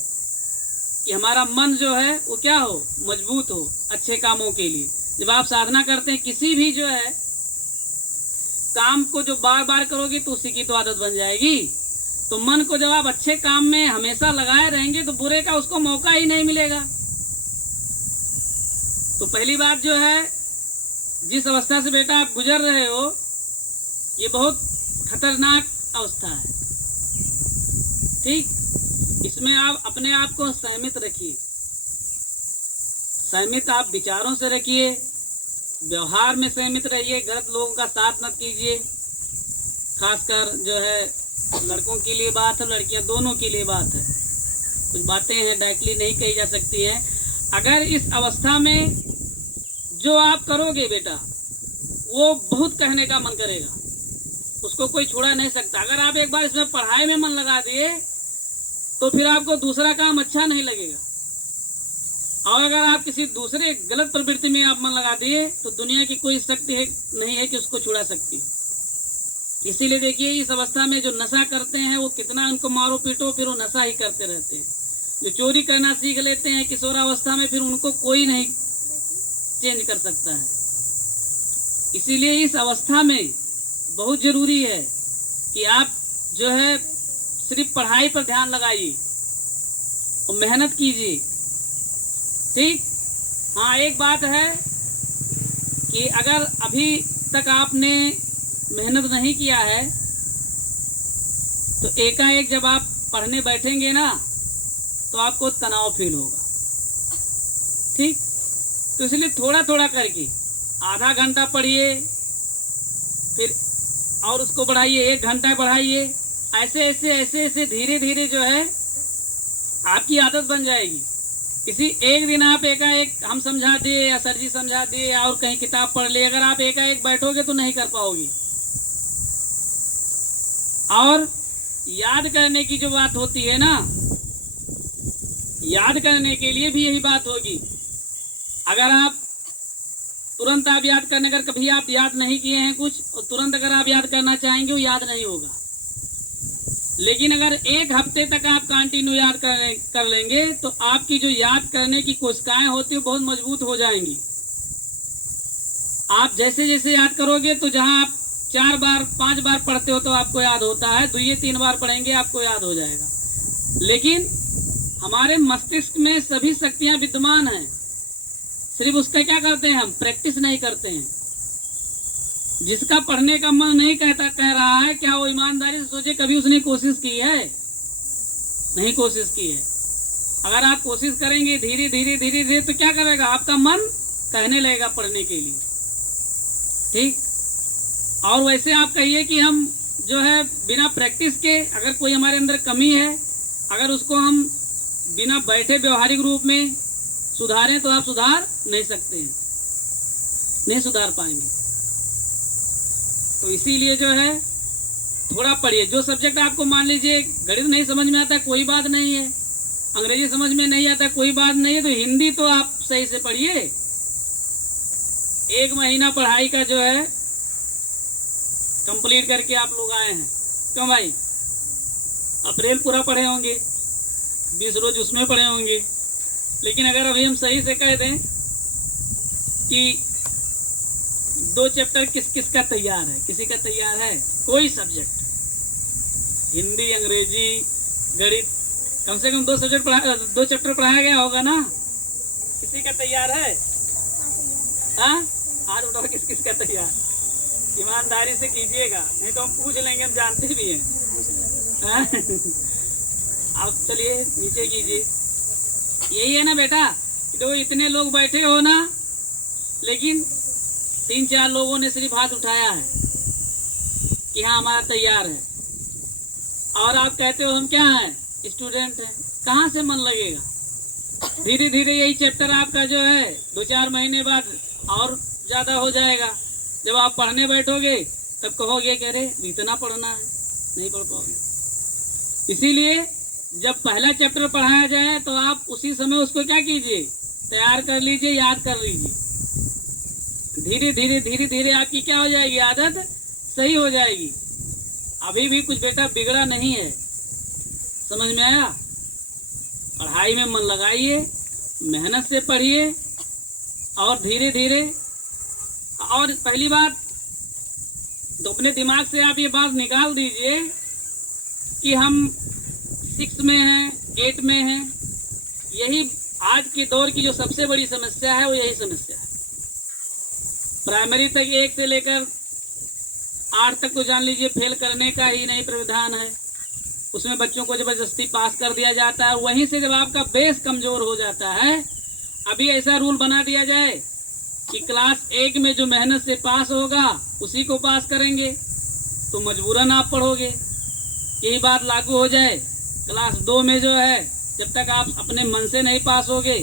कि हमारा मन जो है वो क्या हो, मजबूत हो अच्छे कामों के लिए। जब आप साधना करते हैं किसी भी जो है काम को जो बार बार करोगे तो उसी की तो आदत बन जाएगी। तो मन को जब आप अच्छे काम में हमेशा लगाए रहेंगे तो बुरे का उसको मौका ही नहीं मिलेगा। तो पहली बात जो है, जिस अवस्था से बेटा आप गुजर रहे हो ये बहुत खतरनाक अवस्था है। ठीक। इसमें आप अपने आप को संयमित रखिए, संयमित आप विचारों से रखिए, व्यवहार में संयमित रहिए, गलत लोगों का साथ मत कीजिए। खासकर जो है लड़कों के लिए बात है, लड़कियां दोनों के लिए बात है। कुछ बातें हैं डायरेक्टली नहीं कही जा सकती हैं। अगर इस अवस्था में जो आप करोगे बेटा वो बहुत कहने का मन करेगा, उसको कोई छुड़ा नहीं सकता। अगर आप एक बार इसमें पढ़ाई में मन लगा दिए तो फिर आपको दूसरा काम अच्छा नहीं लगेगा। और अगर आप किसी दूसरे गलत प्रवृत्ति में आप मन लगा दिए तो दुनिया की कोई शक्ति है नहीं है कि उसको छुड़ा सकती। इसीलिए देखिए इस अवस्था में जो नशा करते हैं वो कितना उनको मारो पीटो फिर वो नशा ही करते रहते हैं। जो चोरी करना सीख लेते हैं किशोरावस्था में फिर उनको कोई नहीं चेंज कर सकता है। इसीलिए इस अवस्था में बहुत जरूरी है कि आप जो है सिर्फ पढ़ाई पर ध्यान लगाइए और मेहनत कीजिए। ठीक। हाँ, एक बात है कि अगर अभी तक आपने मेहनत नहीं किया है तो एकाएक जब आप पढ़ने बैठेंगे ना तो आपको तनाव फील होगा। ठीक। तो इसलिए थोड़ा थोड़ा करके आधा घंटा पढ़िए, फिर और उसको बढ़ाइए, 1 घंटा बढ़ाइए। ऐसे ऐसे ऐसे ऐसे धीरे धीरे जो है आपकी आदत बन जाएगी। किसी एक दिन आप एकाएक हम समझा दिए या सर जी समझा दिए और कहीं किताब पढ़ ले, अगर आप एकाएक बैठोगे तो नहीं कर पाओगी। और याद करने की जो बात होती है ना, याद करने के लिए भी यही बात होगी। अगर आप तुरंत आप याद करने, अगर कभी आप याद नहीं किए हैं कुछ और तुरंत अगर आप याद करना चाहेंगे वो याद नहीं होगा। लेकिन अगर 1 हफ्ते तक आप कंटिन्यू याद कर लेंगे तो आपकी जो याद करने की कोशिकाएं होती है बहुत मजबूत हो जाएंगी। आप जैसे जैसे याद करोगे तो जहां आप 4 बार 5 बार पढ़ते हो तो आपको याद होता है, 2-3 बार पढ़ेंगे आपको याद हो जाएगा। लेकिन हमारे मस्तिष्क में सभी शक्तियां विद्यमान हैं, सिर्फ उसका क्या करते हैं हम प्रैक्टिस नहीं करते हैं। जिसका पढ़ने का मन नहीं कह रहा है, क्या वो ईमानदारी से सोचे कभी उसने कोशिश की है? नहीं कोशिश की है। अगर आप कोशिश करेंगे धीरे धीरे धीरे धीरे तो क्या करेगा, आपका मन कहने लगेगा पढ़ने के लिए। ठीक। और वैसे आप कहिए कि हम जो है बिना प्रैक्टिस के अगर कोई हमारे अंदर कमी है, अगर उसको हम बिना बैठे व्यवहारिक रूप में सुधारें तो आप सुधार नहीं सकते हैं, नहीं सुधार पाएंगे। तो इसीलिए जो है थोड़ा पढ़िए। जो सब्जेक्ट आपको मान लीजिए गणित नहीं समझ में आता कोई बात नहीं है, अंग्रेजी समझ में नहीं आता कोई बात नहीं है, तो हिंदी तो आप सही से पढ़िए। 1 महीना पढ़ाई का जो है कंप्लीट करके आप लोग आए हैं। क्यों भाई? अप्रैल पूरा पढ़े होंगे, 20 रोज उसमें पढ़े होंगे। लेकिन अगर अभी हम सही से कह दें कि 2 चैप्टर किस किस का तैयार है, किसी का तैयार है? कोई सब्जेक्ट हिंदी अंग्रेजी गणित कम से कम 2 चैप्टर पढ़ाया गया होगा ना? किसी का तैयार है? हाँ, हाथ उठाओ किस किस का तैयार। ईमानदारी से कीजिएगा, नहीं तो हम पूछ लेंगे, हम जानते भी हैं। आप चलिए नीचे कीजिए। यही है ना बेटा, तो इतने लोग बैठे हो ना, लेकिन 3-4 लोगों ने सिर्फ हाथ उठाया है कि हाँ हमारा तैयार है। और आप कहते हो हम क्या हैं, स्टूडेंट हैं। कहाँ से मन लगेगा? धीरे धीरे यही चैप्टर आपका जो है 2-4 महीने बाद और ज्यादा हो जाएगा। जब आप पढ़ने बैठोगे तब कहोगे कि अरे इतना पढ़ना है, नहीं पढ़ पाओगे। इसीलिए जब पहला चैप्टर पढ़ाया जाए तो आप उसी समय उसको क्या कीजिए, तैयार कर लीजिए, याद कर लीजिए। धीरे धीरे धीरे धीरे आपकी क्या हो जाएगी, आदत सही हो जाएगी। अभी भी कुछ बेटा बिगड़ा नहीं है, समझ में आया? पढ़ाई में मन लगाइए, मेहनत से पढ़िए और धीरे धीरे। और पहली बात तो अपने दिमाग से आप ये बात निकाल दीजिए कि हम 6 में हैं, 8 में हैं। यही आज के दौर की जो सबसे बड़ी समस्या है वो यही समस्या है। प्राइमरी तक 1 से लेकर 8 तक तो जान लीजिए फेल करने का ही नहीं प्रावधान है। उसमें बच्चों को जबरदस्ती पास कर दिया जाता है। वहीं से जब आपका बेस कमजोर हो जाता है, अभी ऐसा रूल बना दिया जाए कि क्लास 1 में जो मेहनत से पास होगा उसी को पास करेंगे, तो मजबूरन आप पढ़ोगे। यही बात लागू हो जाए क्लास 2 में जो है, जब तक आप अपने मन से नहीं पास होगे,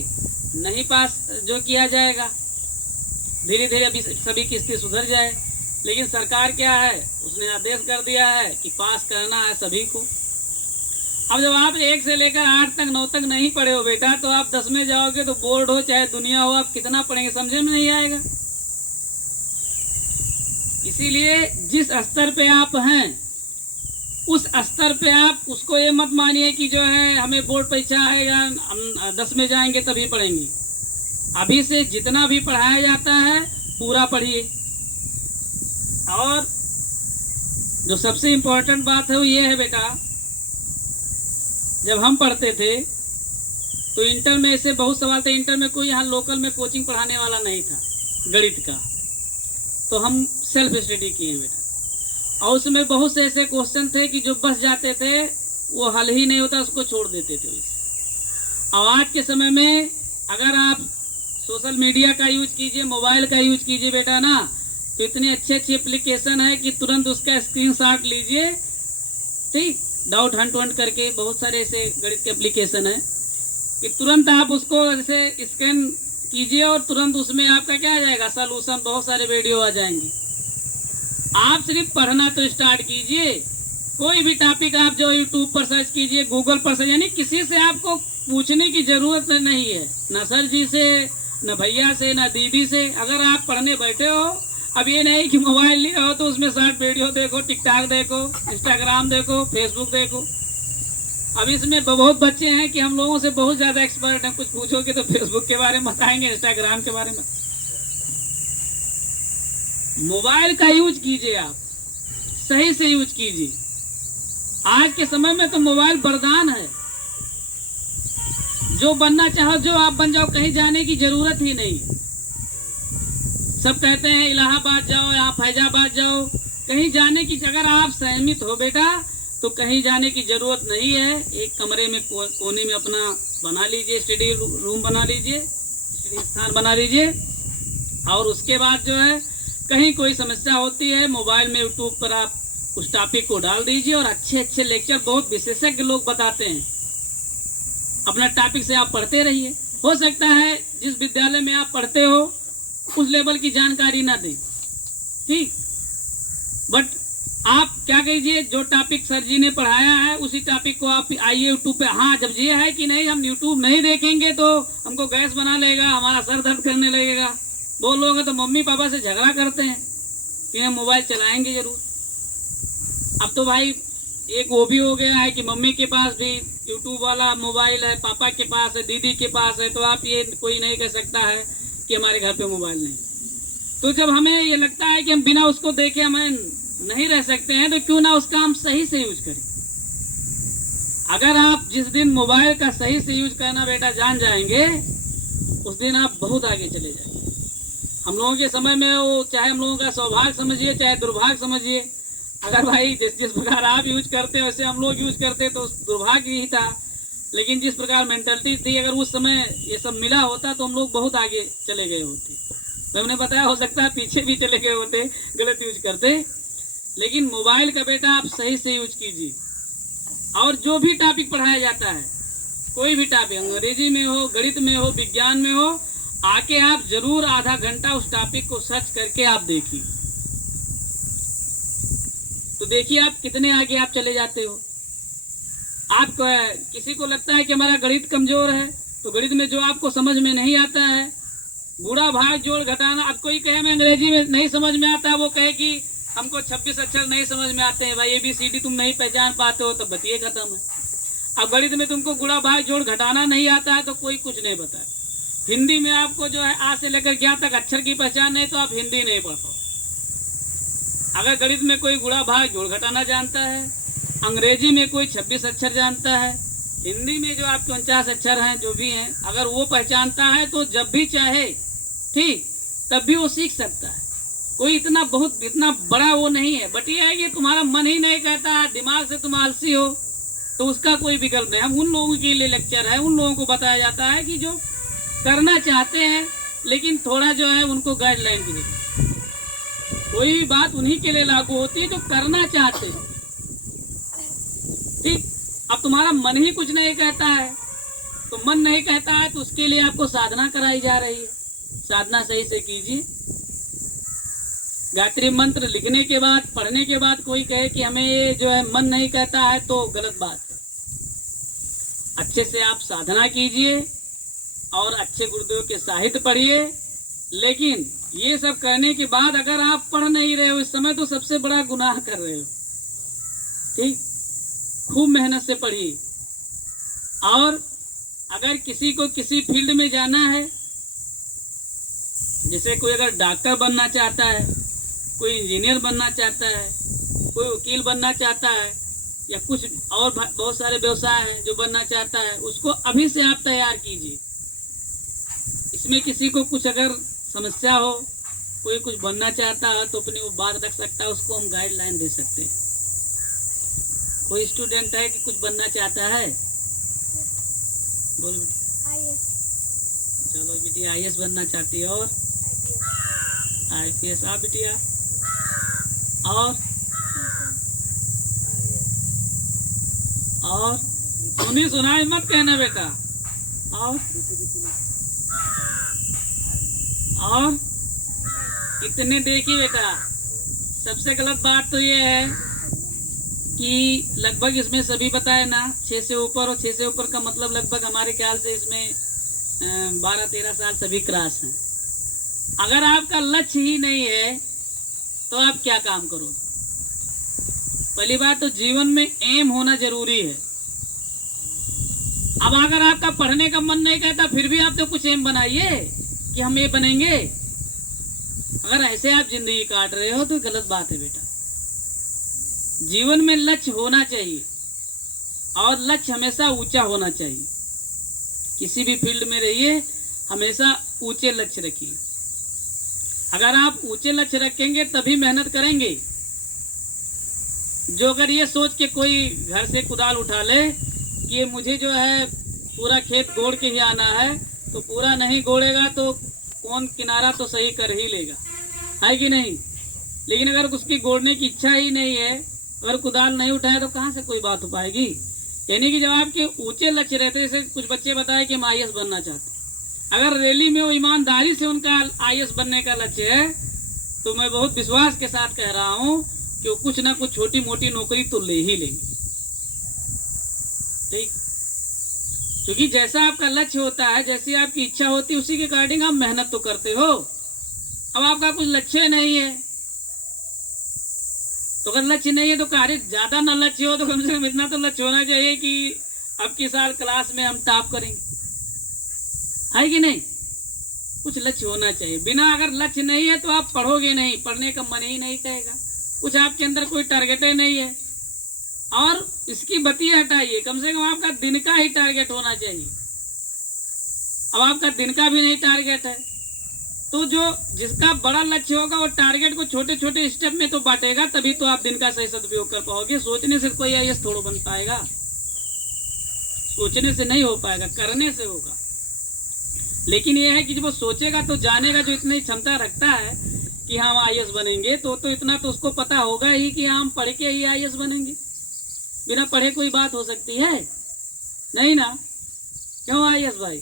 नहीं पास जो किया जाएगा। धीरे धीरे अभी सभी की स्थिति सुधर जाए। लेकिन सरकार क्या है, उसने आदेश कर दिया है कि पास करना है सभी को। अब जब आप 1 से लेकर 8 तक 9 तक नहीं पढ़े हो बेटा, तो आप 10 में जाओगे तो बोर्ड हो चाहे दुनिया हो, आप कितना पढ़ेंगे, समझे में नहीं आएगा। इसीलिए जिस स्तर पे आप हैं उस स्तर पे आप उसको ये मत मानिए कि जो है हमें बोर्ड परीक्षा आएगा, हम 10 में जाएंगे तभी पढ़ेंगे। अभी से जितना भी पढ़ाया जाता है पूरा पढ़िए। और जो सबसे इम्पोर्टेंट बात है वो ये है बेटा, जब हम पढ़ते थे तो इंटर में ऐसे बहुत सवाल थे। इंटर में कोई यहाँ लोकल में कोचिंग पढ़ाने वाला नहीं था गणित का, तो हम सेल्फ स्टडी किए बेटा। और उसमें बहुत से ऐसे क्वेश्चन थे कि जो बस जाते थे वो हल ही नहीं होता, उसको छोड़ देते थे उससे। और आज के समय में अगर आप सोशल मीडिया का यूज कीजिए, मोबाइल का यूज कीजिए बेटा ना, तो इतनी अच्छी अच्छी एप्लीकेशन है कि तुरंत उसका स्क्रीनशॉट लीजिए, ठीक, डाउट हंट वंट करके बहुत सारे ऐसे गणित के एप्लीकेशन है कि तुरंत आप उसको जैसे स्कैन कीजिए और तुरंत उसमें आपका क्या आ जाएगा, सॉल्यूशन, बहुत सारे वीडियो आ जाएंगे। आप सिर्फ पढ़ना तो स्टार्ट कीजिए। कोई भी टॉपिक आप जो यूट्यूब पर सर्च कीजिए, गूगल पर सर्च, यानी किसी से आपको पूछने की जरूरत नहीं है, ना सर जी से, न भैया से, ना दीदी से। अगर आप पढ़ने बैठे हो, अब ये नहीं कि मोबाइल लिया हो तो उसमें शॉर्ट वीडियो देखो, टिकटॉक देखो, इंस्टाग्राम देखो, फेसबुक देखो। अब इसमें बहुत बच्चे हैं कि हम लोगों से बहुत ज्यादा एक्सपर्ट हैं, कुछ पूछोगे तो फेसबुक के बारे में बताएंगे, इंस्टाग्राम के बारे में। मोबाइल का यूज कीजिए, आप सही से यूज कीजिए। आज के समय में तो मोबाइल वरदान है, जो बनना चाहो जो आप बन जाओ, कहीं जाने की जरूरत ही नहीं। सब कहते हैं इलाहाबाद जाओ या फैजाबाद जाओ, कहीं जाने की, अगर आप सहमत हो बेटा तो कहीं जाने की जरूरत नहीं है। एक कमरे में कोने में अपना बना लीजिए, स्टडी रूम बना लीजिए, स्टडी स्थान बना लीजिए। और उसके बाद जो है कहीं कोई समस्या होती है, मोबाइल में यूट्यूब पर आप उस टॉपिक को डाल दीजिए और अच्छे अच्छे लेक्चर बहुत विशेषज्ञ लोग बताते हैं, अपना टॉपिक से आप पढ़ते रहिए। हो सकता है जिस विद्यालय में आप पढ़ते हो उस लेवल की जानकारी ना दें, ठीक, बट आप क्या कीजिए, जो टॉपिक सर जी ने पढ़ाया है उसी टॉपिक को आप आइए यूट्यूब पे। हाँ, जब ये है कि नहीं हम यूट्यूब नहीं देखेंगे तो हमको गैस बना लेगा, हमारा सर दर्द करने लगेगा, वो लोग तो मम्मी पापा से झगड़ा करते हैं कि हम मोबाइल चलाएंगे जरूर। अब तो भाई एक वो भी हो गया है कि मम्मी के पास भी यूट्यूब वाला मोबाइल है, पापा के पास है, दीदी के पास है, तो आप ये कोई नहीं कह सकता है कि हमारे घर पे मोबाइल नहीं। तो जब हमें ये लगता है कि हम बिना उसको देखे हमें नहीं रह सकते हैं, तो क्यों ना उसका हम सही से यूज करें। अगर आप जिस दिन मोबाइल का सही से यूज करना बेटा जान जाएंगे, उस दिन आप बहुत आगे चले जाएंगे। हम लोगों के समय में वो चाहे हम लोगों का सौभाग्य समझिए चाहे दुर्भाग्य समझिए, अगर भाई जिस प्रकार आप यूज करते वैसे हम लोग यूज करते तो दुर्भाग्य ही था। लेकिन जिस प्रकार मेंटलिटी थी, अगर उस समय ये सब मिला होता तो हम लोग बहुत आगे चले गए होते। तो हमने बताया हो सकता है पीछे भी चले गए होते गलत यूज करते। लेकिन मोबाइल का बेटा आप सही से यूज कीजिए। और जो भी टॉपिक पढ़ाया जाता है, कोई भी टॉपिक, अंग्रेजी में हो, गणित में हो, विज्ञान में हो, आके आप जरूर आधा घंटा उस टॉपिक को सर्च करके आप देखिए, तो देखिए आप कितने आगे आप चले जाते हो। आप किसी को लगता है कि हमारा गणित कमजोर है, तो गणित में जो आपको समझ में नहीं आता है, गुणा भाग जोड़ घटाना, अब कोई कहे मैं अंग्रेजी में नहीं समझ में आता, वो कहे कि हमको 26 अक्षर नहीं समझ में आते हैं, भाई ABCD तुम नहीं पहचान पाते हो, तो बतिए खत्म है। अब गणित में तुमको गुणा भाग जोड़ घटाना नहीं आता है तो कोई कुछ नहीं बताए। हिंदी में आपको जो है आ से लेकर ज्ञा तक अक्षर की पहचान नहीं तो आप हिंदी नहीं पढ़ पाओ। अगर गणित में कोई गुणा भाग जोड़ घटाना जानता है, अंग्रेजी में कोई 26 अक्षर जानता है, हिंदी में जो आपके 49 अक्षर हैं जो भी हैं, अगर वो पहचानता है तो जब भी चाहे, ठीक, तब भी वो सीख सकता है। कोई इतना बड़ा वो नहीं है। बट ये है कि तुम्हारा मन ही नहीं कहता है, दिमाग से तुम आलसी हो, तो उसका कोई विकल्प नहीं। हम उन लोगों के लिए लेक्चर है, उन लोगों को बताया जाता है कि जो करना चाहते हैं लेकिन थोड़ा जो है उनको गाइडलाइन की जरूरत। कोई भी बात उन्हीं के लिए लागू होती है जो करना चाहते हैं, ठीक। अब तुम्हारा मन ही कुछ नहीं कहता है, तो मन नहीं कहता है तो उसके लिए आपको साधना कराई जा रही है। साधना सही से कीजिए। गायत्री मंत्र लिखने के बाद, पढ़ने के बाद कोई कहे कि हमें ये जो है मन नहीं कहता है, तो गलत बात है। अच्छे से आप साधना कीजिए और अच्छे गुरुदेव के साहित्य पढ़िए। लेकिन ये सब करने के बाद अगर आप पढ़ नहीं रहे हो इस समय, तो सबसे बड़ा गुनाह कर रहे हो। ठीक, खूब मेहनत से पढ़िए। और अगर किसी को किसी फील्ड में जाना है, जैसे कोई अगर डॉक्टर बनना चाहता है, कोई इंजीनियर बनना चाहता है, कोई वकील बनना चाहता है, या कुछ और बहुत सारे व्यवसाय हैं जो बनना चाहता है, उसको अभी से आप तैयार कीजिए। इसमें किसी को कुछ अगर समस्या हो, कोई कुछ बनना चाहता है तो अपनी वो बात रख सकता है, उसको हम गाइडलाइन दे सकते हैं। कोई स्टूडेंट है कि कुछ बनना चाहता है, बोलो बेटी। आईएएस। चलो बेटी आईएएस बनना चाहती है, और आईपीएस। आप बिटिया? और सुनी सुनाई मत कहना बेटा। और इतने देखिए बेटा, सबसे गलत बात तो ये है कि लगभग इसमें सभी बताए ना 6 से ऊपर, और 6 से ऊपर का मतलब लगभग हमारे ख्याल से इसमें 12-13 साल सभी क्रॉस हैं। अगर आपका लक्ष्य ही नहीं है तो आप क्या काम करोगे? पहली बात तो जीवन में एम होना जरूरी है। अब अगर आपका पढ़ने का मन नहीं कहता, फिर भी आप तो कुछ एम बनाइए कि हम ये बनेंगे। अगर ऐसे आप जिंदगी काट रहे हो तो गलत बात है बेटा। जीवन में लक्ष्य होना चाहिए, और लक्ष्य हमेशा ऊंचा होना चाहिए। किसी भी फील्ड में रहिए, हमेशा ऊंचे लक्ष्य रखिए। अगर आप ऊंचे लक्ष्य रखेंगे तभी मेहनत करेंगे। जो अगर ये सोच के कोई घर से कुदाल उठा ले कि ये मुझे जो है पूरा खेत गोड़ के ही आना है, तो पूरा नहीं गोड़ेगा तो कौन किनारा तो सही कर ही लेगा, है कि नहीं? लेकिन अगर उसकी गोड़ने की इच्छा ही नहीं है, अगर कुदाल नहीं उठाए, तो कहाँ से कोई बात हो पाएगी? यानी कि जब आपके ऊंचे लक्ष्य रहते, जैसे कुछ बच्चे बताए कि हम आईएएस बनना चाहते हैं, अगर रैली में वो ईमानदारी से उनका आईएएस बनने का लक्ष्य है, तो मैं बहुत विश्वास के साथ कह रहा हूँ कि वो कुछ ना कुछ छोटी मोटी नौकरी तो ले ही लेंगे। ठीक, क्योंकि जैसा आपका लक्ष्य होता है, जैसी आपकी इच्छा होती है, उसी के अकॉर्डिंग आप मेहनत तो करते हो। अब आपका कुछ लक्ष्य नहीं है, तो अगर लक्ष्य नहीं है तो कार्य ज्यादा ना लक्ष्य हो तो कम से कम इतना तो लक्ष्य होना चाहिए कि अब की साल क्लास में हम टॉप करेंगे, है कि नहीं? कुछ लक्ष्य होना चाहिए। बिना अगर लक्ष्य नहीं है तो आप पढ़ोगे नहीं, पढ़ने का मन ही नहीं कहेगा। कुछ आपके अंदर कोई टारगेट ही नहीं है। और इसकी बत्ती हटाइए, कम से कम आपका दिन का ही टारगेट होना चाहिए। अब आपका दिन का भी नहीं टारगेट है, तो जो जिसका बड़ा लक्ष्य होगा वो टारगेट को छोटे छोटे स्टेप में तो बांटेगा, तभी तो आप दिन का सही सदुपयोग कर पाओगे। सोचने से कोई आईएएस थोड़ा बन पाएगा, सोचने से नहीं हो पाएगा, करने से होगा। लेकिन ये है कि जब वो सोचेगा तो जानेगा, जो इतनी क्षमता रखता है कि हम आईएएस बनेंगे, तो इतना तो उसको पता होगा ही कि हम पढ़ के ही आईएएस बनेंगे। बिना पढ़े कोई बात हो सकती है? नहीं ना। क्यों आईएएस भाई?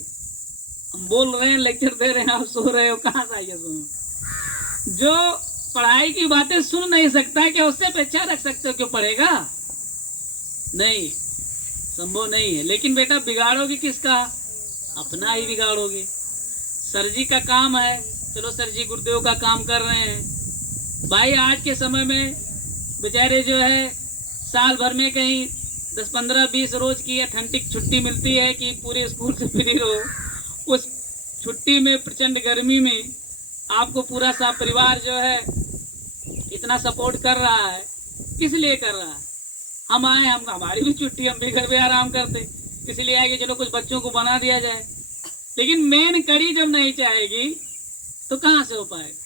हम बोल रहे हैं, लेक्चर दे रहे हैं, आप सो रहे हो, कहाँ से आईएएस बनो? जो पढ़ाई की बातें सुन नहीं सकता है, क्या उससे अपेक्षा रख सकते हो क्यों पढ़ेगा? नहीं, संभव नहीं है। लेकिन बेटा बिगाड़ोगे किसका? अपना ही बिगाड़ोगे। सर जी का काम है, चलो सर जी गुरुदेव का काम कर रहे हैं भाई। आज के समय में बेचारे जो है साल भर में कहीं 10, 15, 20 रोज की अथेंटिक छुट्टी मिलती है कि पूरे स्कूल से फ्री रहो। उस छुट्टी में प्रचंड गर्मी में आपको पूरा सा परिवार जो है इतना सपोर्ट कर रहा है, किस लिए कर रहा है? हम आए, हम हमारी भी छुट्टी, हम भी घर पे आराम करते, इसलिए आए कि चलो कुछ बच्चों को बना दिया जाए। लेकिन मेन कड़ी जब नहीं चाहेगी तो कहाँ से हो पाएगा?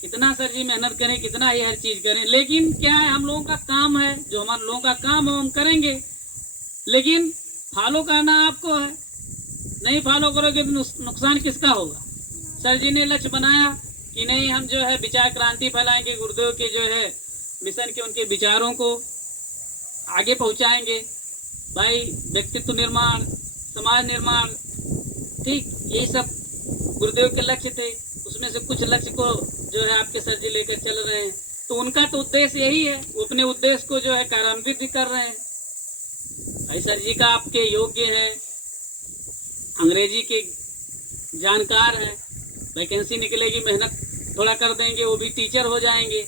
कितना सर जी मेहनत करें, कितना ही हर चीज करें, लेकिन क्या है, हम लोगों का काम है, जो हमारे लोगों का काम है हम करेंगे, लेकिन फॉलो करना आपको है। नहीं फॉलो करोगे तो नुकसान किसका होगा? सर जी ने लक्ष्य बनाया कि नहीं हम जो है विचार क्रांति फैलाएंगे, गुरुदेव के जो है मिशन के उनके विचारों को आगे पहुंचाएंगे। भाई व्यक्तित्व निर्माण, समाज निर्माण, ठीक, यही सब गुरुदेव के लक्ष्य थे। उसमें से कुछ लक्ष्य को जो है आपके सर जी लेकर चल रहे हैं, तो उनका तो उद्देश्य यही है, वो अपने उद्देश्य को जो है कार्यान्वित भी कर रहे हैं। भाई सर जी का आपके योग्य हैं, अंग्रेजी के जानकार हैं, वैकेंसी निकलेगी, मेहनत थोड़ा कर देंगे, वो भी टीचर हो जाएंगे।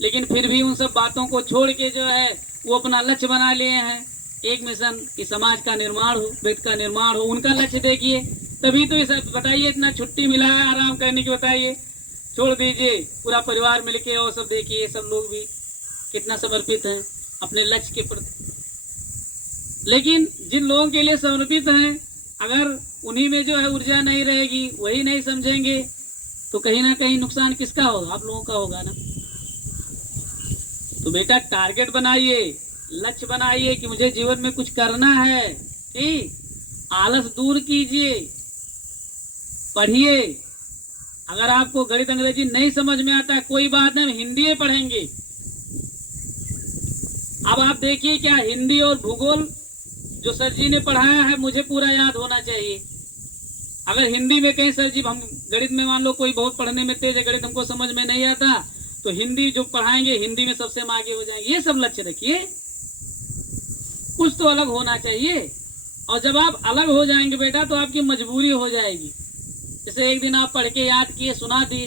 लेकिन फिर भी उन सब बातों को छोड़ के जो है वो अपना लक्ष्य बना लिए हैं एक मिशन कि समाज का निर्माण हो, व्यक्ति का निर्माण हो। उनका लक्ष्य देखिए, तभी तो ये सब बताइए, इतना छुट्टी मिला है आराम करने की, बताइए, छोड़ दीजिए, पूरा परिवार मिलके और सब देखिए, सब लोग भी कितना समर्पित हैं अपने लक्ष्य के प्रति। लेकिन जिन लोगों के लिए समर्पित हैं, अगर उन्हीं में जो है ऊर्जा नहीं रहेगी, वही नहीं समझेंगे, तो कहीं ना कहीं नुकसान किसका होगा? आप लोगों का होगा ना। तो बेटा टारगेट बनाइए, लक्ष्य बनाइए कि मुझे जीवन में कुछ करना है, ठीक। आलस दूर कीजिए, पढ़िए। अगर आपको गणित अंग्रेजी नहीं समझ में आता है, कोई बात नहीं, हिंदी में पढ़ेंगे। अब आप देखिए, क्या हिंदी और भूगोल जो सर जी ने पढ़ाया है मुझे पूरा याद होना चाहिए। अगर हिंदी में कहीं सर जी, हम गणित में मान लो कोई बहुत पढ़ने में तेज है, गणित हमको समझ में नहीं आता, तो हिंदी जो पढ़ाएंगे हिंदी में सबसे हम आगे हो जाएंगे। ये सब लक्ष्य रखिए, कुछ तो अलग होना चाहिए। और जब आप अलग हो जाएंगे बेटा, तो आपकी मजबूरी हो जाएगी। जैसे एक दिन आप पढ़ के याद किए, सुना दिए,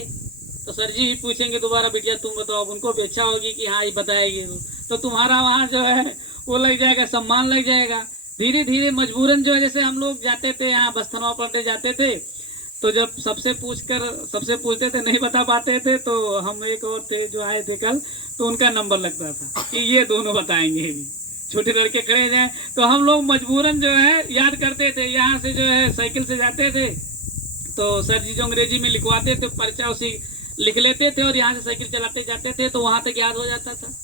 तो सर जी भी पूछेंगे दोबारा, बेटिया तुम बताओ, उनको भी अच्छा होगी कि हाँ ये बताएगी, तो तुम्हारा वहाँ जो है वो लग जाएगा, सम्मान लग जाएगा। धीरे धीरे मजबूरन जो है, जैसे हम लोग जाते थे यहाँ बस्थनवा पढ़ने जाते थे, तो जब सबसे पूछते थे, नहीं बता पाते थे, तो हम एक और थे जो आए थे कल, तो उनका नंबर लगता था कि ये दोनों बताएंगे। छोटे लड़के खड़े जाए तो हम लोग मजबूरन जो है याद करते थे। यहाँ से जो है साइकिल से जाते थे, तो सर जी जो अंग्रेजी में लिखवाते थे पर्चा उसी लिख लेते थे, और यहाँ से साइकिल चलाते जाते थे, तो वहां तक याद हो जाता था।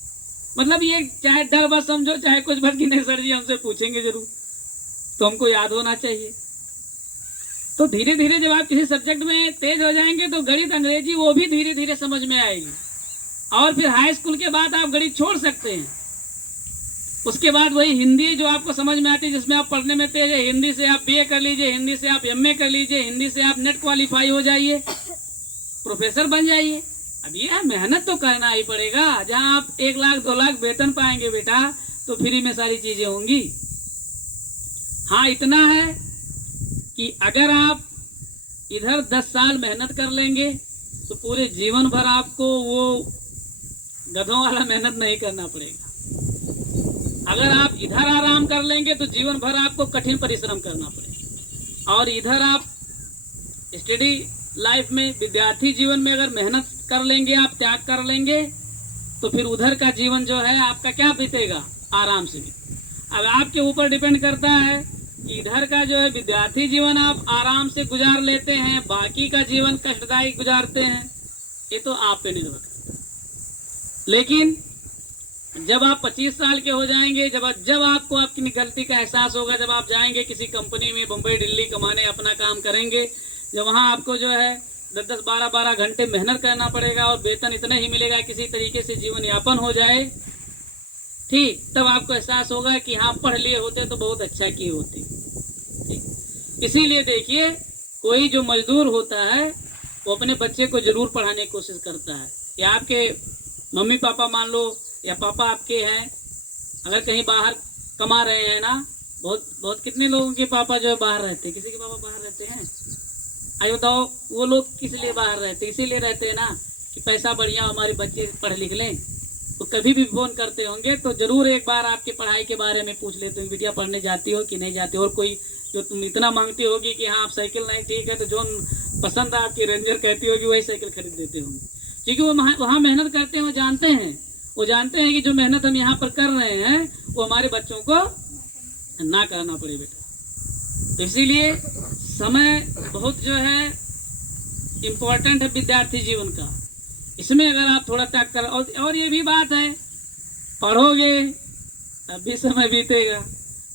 मतलब ये चाहे डर बस समझो, चाहे कुछ बस, कि नहीं सर जी हमसे पूछेंगे जरूर, तो हमको याद होना चाहिए। तो धीरे धीरे जब आप किसी सब्जेक्ट में तेज हो जाएंगे, तो गणित अंग्रेजी वो भी धीरे धीरे समझ में आएगी। और फिर हाई स्कूल के बाद आप गणित छोड़ सकते हैं। उसके बाद वही हिंदी जो आपको समझ में आती है, जिसमें आप पढ़ने में तेज है, हिंदी से आप BA कर लीजिए, हिंदी से आप MA कर लीजिए, हिंदी से आप नेट क्वालिफाई हो जाइए, प्रोफेसर बन जाइए। अब ये मेहनत तो करना ही पड़ेगा। जहां आप 1 लाख 2 लाख वेतन पाएंगे बेटा, तो फ्री में सारी चीजें होंगी। हाँ इतना है कि अगर आप इधर 10 साल मेहनत कर लेंगे, तो पूरे जीवन भर आपको वो गधों वाला मेहनत नहीं करना पड़ेगा। अगर आप इधर आराम कर लेंगे, तो जीवन भर आपको कठिन परिश्रम करना पड़ेगा। और इधर आप स्टडी लाइफ में, विद्यार्थी जीवन में अगर मेहनत कर लेंगे, आप त्याग कर लेंगे, तो फिर उधर का जीवन जो है आपका क्या बीतेगा? आराम से भी। अब आपके ऊपर डिपेंड करता है कि इधर का जो है विद्यार्थी जीवन आप आराम से गुजार लेते हैं, बाकी का जीवन कष्टदायी गुजारते हैं, ये तो आप पे निर्भर करता है। लेकिन जब आप 25 साल के हो जाएंगे, जब आपको अपनी गलती का एहसास होगा, जब आप जाएंगे किसी कंपनी में बम्बई दिल्ली कमाने, अपना काम करेंगे, जब वहाँ आपको जो है 10-10 12-12 घंटे मेहनत करना पड़ेगा और वेतन इतना ही मिलेगा, किसी तरीके से जीवन यापन हो जाए, ठीक, तब आपको एहसास होगा कि हाँ पढ़ लिए होते तो बहुत अच्छा किए होते। ठीक, इसीलिए देखिए, कोई जो मजदूर होता है वो अपने बच्चे को जरूर पढ़ाने की कोशिश करता है। या आपके मम्मी पापा मान लो, या पापा आपके हैं, अगर कहीं बाहर कमा रहे हैं ना, बहुत कितने लोगों के पापा जो है बाहर रहते हैं, किसी के पापा बाहर रहते हैं? आइए बताओ, वो लोग किस लिए बाहर रहते हैं? इसीलिए रहते हैं ना कि पैसा बढ़िया, हमारे बच्चे पढ़ लिख लें। तो कभी भी फोन करते होंगे तो जरूर एक बार आपकी पढ़ाई के बारे में पूछ लेते हो, बिटिया पढ़ने जाती हो कि नहीं जाती हो। और कोई जो तुम इतना मांगती होगी कि हाँ आप साइकिल नहीं, ठीक है, तो जो पसंद है आपकी रेंजर कहती होगी वही साइकिल खरीद देते होंगे, क्योंकि वो वहाँ मेहनत करते हैं, वो जानते हैं कि जो मेहनत हम यहाँ पर कर रहे हैं वो हमारे बच्चों को ना करना पड़े बेटा। तो इसीलिए समय बहुत जो है इम्पोर्टेंट है विद्यार्थी जीवन का। इसमें अगर आप थोड़ा त्याग कर, और ये भी बात है, पढ़ोगे तब भी समय बीतेगा,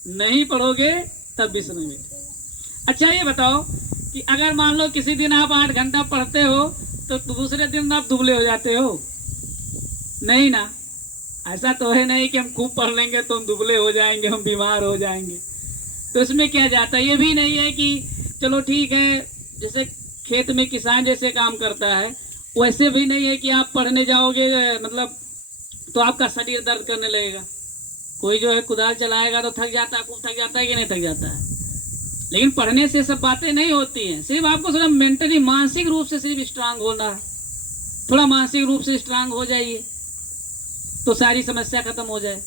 नहीं पढ़ोगे तब भी समय बीतेगा। अच्छा ये बताओ कि अगर मान लो किसी दिन आप 8 घंटा पढ़ते हो, तो दूसरे दिन आप दुबले हो जाते हो? नहीं ना, ऐसा तो है नहीं कि हम खूब पढ़ लेंगे तो हम दुबले हो जाएंगे, हम बीमार हो जाएंगे। तो इसमें क्या जाता है? ये भी नहीं है कि चलो ठीक है, जैसे खेत में किसान जैसे काम करता है, वैसे भी नहीं है कि आप पढ़ने जाओगे मतलब तो आपका शरीर दर्द करने लगेगा। कोई जो है कुदाल चलाएगा तो थक जाता है, खूब थक जाता है कि नहीं थक जाता है। लेकिन पढ़ने से सब बातें नहीं होती हैं। सिर्फ आपको थोड़ा मेंटली, मानसिक रूप से सिर्फ स्ट्रांग होना है। थोड़ा मानसिक रूप से स्ट्रांग हो जाइए तो सारी समस्या खत्म हो जाए।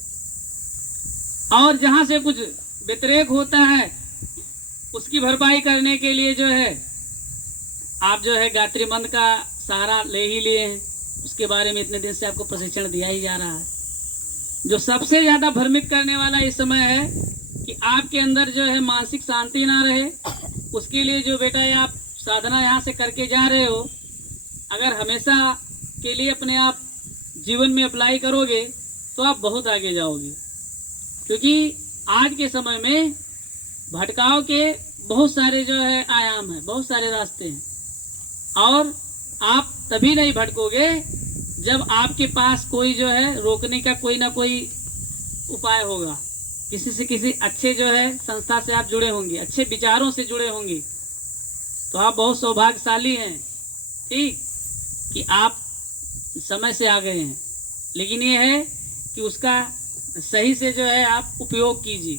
और जहां से कुछ व्यतिरेक होता है उसकी भरपाई करने के लिए जो है आप जो है गायत्री मंत्र का सहारा ले ही लिए हैं। उसके बारे में इतने दिन से आपको प्रशिक्षण दिया ही जा रहा है। जो सबसे ज्यादा भ्रमित करने वाला इस समय है कि आपके अंदर जो है मानसिक शांति ना रहे, उसके लिए जो बेटा ये आप साधना यहाँ से करके जा रहे हो, अगर हमेशा के लिए अपने आप जीवन में अप्लाई करोगे तो आप बहुत आगे जाओगे। क्योंकि आज के समय में भटकाव के बहुत सारे जो है आयाम हैं, बहुत सारे रास्ते हैं, और आप तभी नहीं भटकोगे जब आपके पास कोई जो है रोकने का कोई ना कोई उपाय होगा। किसी से किसी अच्छे जो है संस्था से आप जुड़े होंगे, अच्छे विचारों से जुड़े होंगे, तो आप बहुत सौभाग्यशाली हैं, ठीक, कि आप समय से आ गए हैं। लेकिन ये है कि उसका सही से जो है आप उपयोग कीजिए।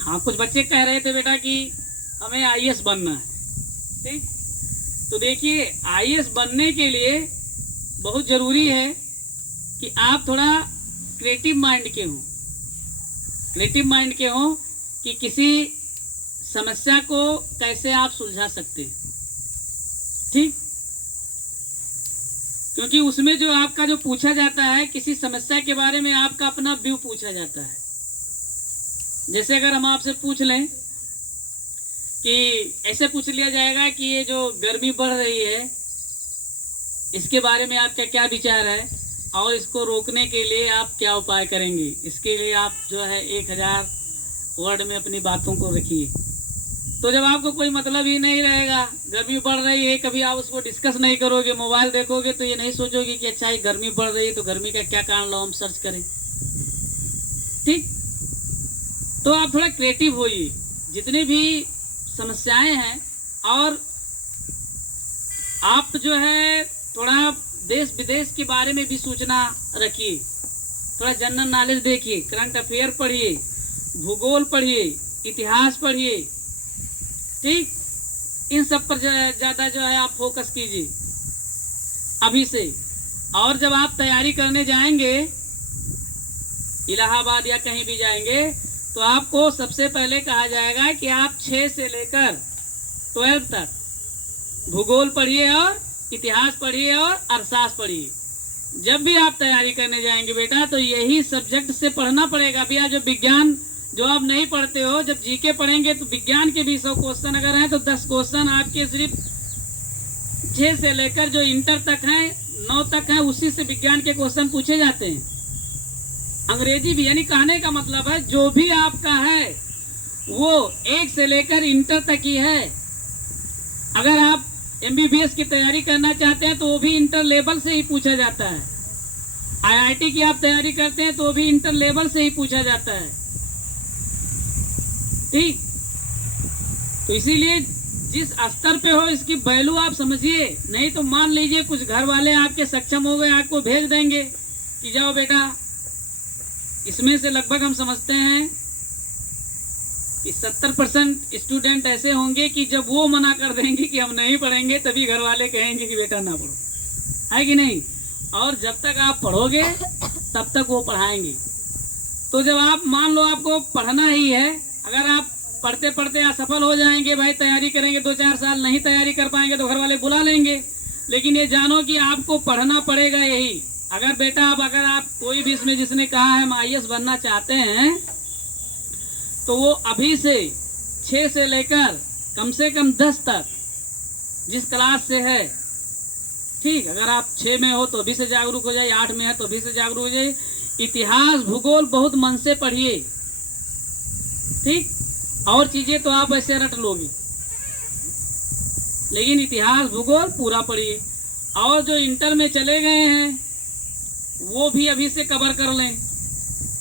हाँ, कुछ बच्चे कह रहे थे बेटा कि हमें आईएएस बनना है, ठीक। तो देखिए, आईएएस बनने के लिए बहुत जरूरी है कि आप थोड़ा क्रिएटिव माइंड के हों। क्रिएटिव माइंड के हों कि किसी समस्या को कैसे आप सुलझा सकते हैं, ठीक। क्योंकि उसमें जो आपका जो पूछा जाता है, किसी समस्या के बारे में आपका अपना व्यू पूछा जाता है। जैसे अगर हम आपसे पूछ लें कि ऐसे पूछ लिया जाएगा कि ये जो गर्मी बढ़ रही है इसके बारे में आपका क्या विचार है और इसको रोकने के लिए आप क्या उपाय करेंगे, इसके लिए आप जो है 1000 वर्ड में अपनी बातों को रखिए। तो जब आपको कोई मतलब ही नहीं रहेगा, गर्मी बढ़ रही है, कभी आप उसको डिस्कस नहीं करोगे, मोबाइल देखोगे तो ये नहीं सोचोगे कि अच्छा ये गर्मी बढ़ रही है तो गर्मी का क्या कारण लो हम सर्च करें, ठीक। तो आप थोड़ा क्रिएटिव होइए, जितनी भी समस्याएं हैं, और आप जो है थोड़ा देश विदेश के बारे में भी सूचना रखिए, थोड़ा जनरल नॉलेज देखिए, करंट अफेयर पढ़िए, भूगोल पढ़िए, इतिहास पढ़िए, ठीक। इन सब पर ज्यादा जो है आप फोकस कीजिए अभी से। और जब आप तैयारी करने जाएंगे, इलाहाबाद या कहीं भी जाएंगे, तो आपको सबसे पहले कहा जाएगा कि आप 6 से लेकर 12 तक भूगोल पढ़िए और इतिहास पढ़िए और अर्थशास्त्र पढ़िए। जब भी आप तैयारी करने जाएंगे बेटा तो यही सब्जेक्ट से पढ़ना पड़ेगा। अभी आप जो विज्ञान जो आप नहीं पढ़ते हो, जब जीके पढ़ेंगे तो विज्ञान के भी 100 क्वेश्चन अगर हैं तो 10 क्वेश्चन आपके सिर्फ 6 से लेकर जो इंटर तक हैं, 9 तक हैं, उसी से विज्ञान के क्वेश्चन पूछे जाते हैं। अंग्रेजी भी, यानी कहने का मतलब है जो भी आपका है वो 1 से लेकर इंटर तक ही है। अगर आप एमबीबीएस की तैयारी करना चाहते हैं तो वो भी इंटर लेवल से ही पूछा जाता है। आईआईटी की आप तैयारी करते हैं तो वो भी इंटर लेवल से ही पूछा जाता है, ठीक। तो इसीलिए जिस स्तर पे हो इसकी वैल्यू आप समझिए। नहीं तो मान लीजिए कुछ घर वाले आपके सक्षम हो गए, आपको भेज देंगे कि जाओ बेटा, इसमें से लगभग हम समझते हैं कि 70% स्टूडेंट ऐसे होंगे कि जब वो मना कर देंगे कि हम नहीं पढ़ेंगे तभी घर वाले कहेंगे कि बेटा ना पढ़ो, है कि नहीं। और जब तक आप पढ़ोगे तब तक वो पढ़ाएंगे। तो जब आप मान लो आपको पढ़ना ही है, अगर आप पढ़ते पढ़ते असफल हो जाएंगे, भाई तैयारी करेंगे 2-4 साल नहीं तैयारी कर पाएंगे तो घर वाले बुला लेंगे, लेकिन ये जानो कि आपको पढ़ना पड़ेगा यही। अगर बेटा अगर आप कोई भी इसमें जिसने कहा है हम आईएएस बनना चाहते हैं तो वो अभी से 6 से लेकर कम से कम 10 तक जिस क्लास से है, ठीक। अगर आप 6 में हो तो अभी से जागरूक हो जाए, 8 में है तो अभी से जागरूक हो जाए। इतिहास भूगोल बहुत मन से पढ़िए, ठीक। और चीजें तो आप ऐसे रट लोगे, लेकिन इतिहास भूगोल पूरा पढ़िए। और जो इंटर में चले गए हैं वो भी अभी से कवर कर लें,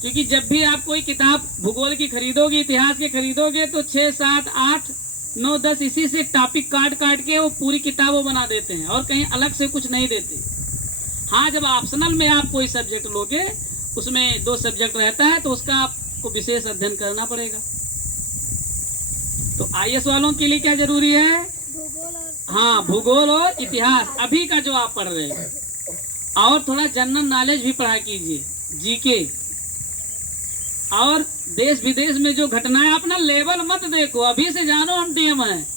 क्योंकि जब भी आप कोई किताब भूगोल की खरीदोगे, इतिहास की खरीदोगे तो 6, 7, 8, 9, 10 इसी से टॉपिक काट के वो पूरी किताब वो बना देते हैं और कहीं अलग से कुछ नहीं देते। हाँ, जब ऑप्शनल में आप कोई सब्जेक्ट लोगे उसमें 2 सब्जेक्ट रहता है, तो उसका आपको विशेष अध्ययन करना पड़ेगा। तो आईएएस वालों के लिए क्या जरूरी है? हाँ, भूगोल और इतिहास अभी का जो आप पढ़ रहे हैं, और थोड़ा जनरल नॉलेज भी पढ़ा कीजिए, जीके, और देश विदेश में जो घटनाएं, अपना लेवल मत देखो, अभी से जानो हम डीएम हैं,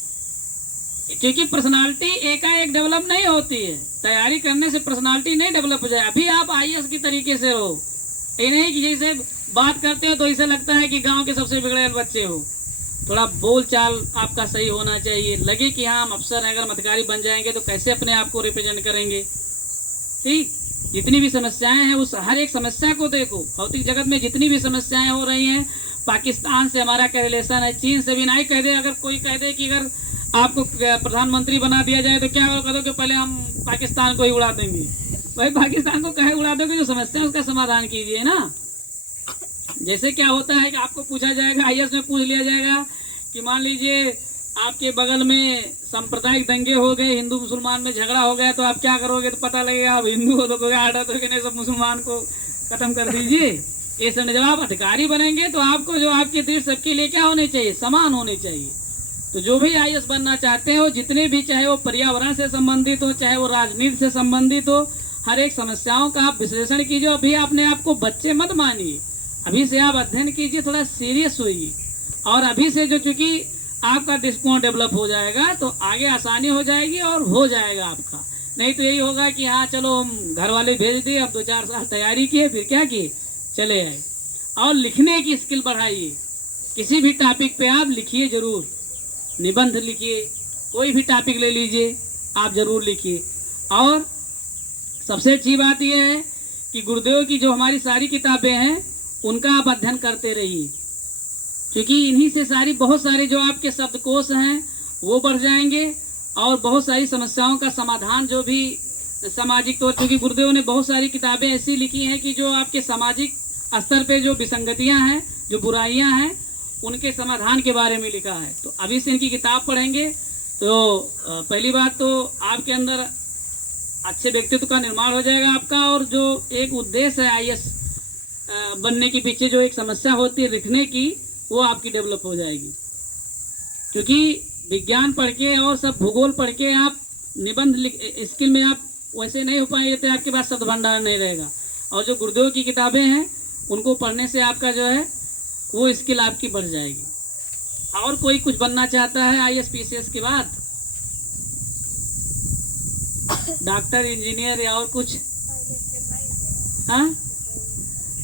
क्योंकि पर्सनालिटी एकाएक डेवलप नहीं होती है। तैयारी करने से पर्सनालिटी नहीं डेवलप हो जाए। अभी आप आईएएस की तरीके से हो, ये नहीं कि जैसे बात करते हो तो ऐसा लगता है कि गांव के सबसे बिगड़ेल बच्चे हो। थोड़ा बोल चाल आपका सही होना चाहिए, लगे कि हाँ हम अफसर हैं, अगर अधिकारी बन जाएंगे तो कैसे अपने आप को रिप्रेजेंट करेंगे। ठीक, जितनी भी समस्याएं हैं उस हर एक समस्या को देखो। भौतिक जगत में जितनी भी समस्याएं हो रही हैं, पाकिस्तान से हमारा क्या रिलेशन है, चीन से भी नहीं कह दे। अगर कोई कह दे कि अगर आपको प्रधानमंत्री बना दिया जाए तो क्या कह दो कि पहले हम पाकिस्तान को ही उड़ा देंगे। भाई पाकिस्तान को कहे उड़ा दोगे, जो समस्या है उसका समाधान कीजिए ना। जैसे क्या होता है कि आपको पूछा जाएगा, आईएएस में पूछ लिया जाएगा कि मान लीजिए आपके बगल में सांप्रदायिक दंगे हो गए, हिंदू मुसलमान में झगड़ा हो गया, तो आप क्या करोगे? तो पता लगेगा आप हिंदू हो तो कोई आड़ा तो नहीं, सब मुसलमान को खत्म कर दीजिए। ऐसे जब आप अधिकारी बनेंगे तो आपको जो आपके देश सबके लिए क्या होने चाहिए? समान होने चाहिए। तो जो भी आईएएस बनना चाहते हो, जितने भी, चाहे वो पर्यावरण से संबंधित हो, चाहे वो राजनीति से संबंधित हो, हर एक समस्याओं का आप विश्लेषण कीजिए। अभी अपने आप को बच्चे मत मानिए, अभी से आप अध्ययन कीजिए, थोड़ा सीरियस होइए। और अभी से जो, चूंकि आपका दृष्टिकोण डेवलप हो जाएगा तो आगे आसानी हो जाएगी और हो जाएगा आपका। नहीं तो यही होगा कि हाँ चलो हम घर वाले भेज दिए, अब 2-4 साल तैयारी किए, फिर क्या किए, चले आए। और लिखने की स्किल बढ़ाइए, किसी भी टॉपिक पे आप लिखिए जरूर, निबंध लिखिए, कोई भी टॉपिक ले लीजिए आप जरूर लिखिए। और सबसे अच्छी बात यह है कि गुरुदेव की जो हमारी सारी किताबें हैं उनका आप अध्ययन करते रहिए, क्योंकि इन्हीं से सारी, बहुत सारे जो आपके शब्दकोश हैं वो बढ़ जाएंगे, और बहुत सारी समस्याओं का समाधान जो भी सामाजिक तौर, क्योंकि गुरुदेव ने बहुत सारी किताबें ऐसी लिखी हैं कि जो आपके सामाजिक स्तर पे जो विसंगतियां हैं, जो बुराइयां हैं, उनके समाधान के बारे में लिखा है। तो अभी से इनकी किताब पढ़ेंगे तो पहली बात तो आपके अंदर अच्छे व्यक्तित्व का निर्माण हो जाएगा आपका, और जो एक उद्देश्य है आईएएस बनने के पीछे जो एक समस्या होती है लिखने की, वो आपकी डेवलप हो जाएगी। क्योंकि विज्ञान पढ़ के और सब भूगोल पढ़ के आप निबंध स्किल में आप वैसे नहीं हो पाएंगे, तो आपके पास शब्द भंडार नहीं रहेगा। और जो गुरुदेव की किताबें हैं उनको पढ़ने से आपका जो है वो स्किल आपकी बढ़ जाएगी। और कोई कुछ बनना चाहता है आईएएस पीसीएस के बाद, डॉक्टर, इंजीनियर या और कुछ, हाँ,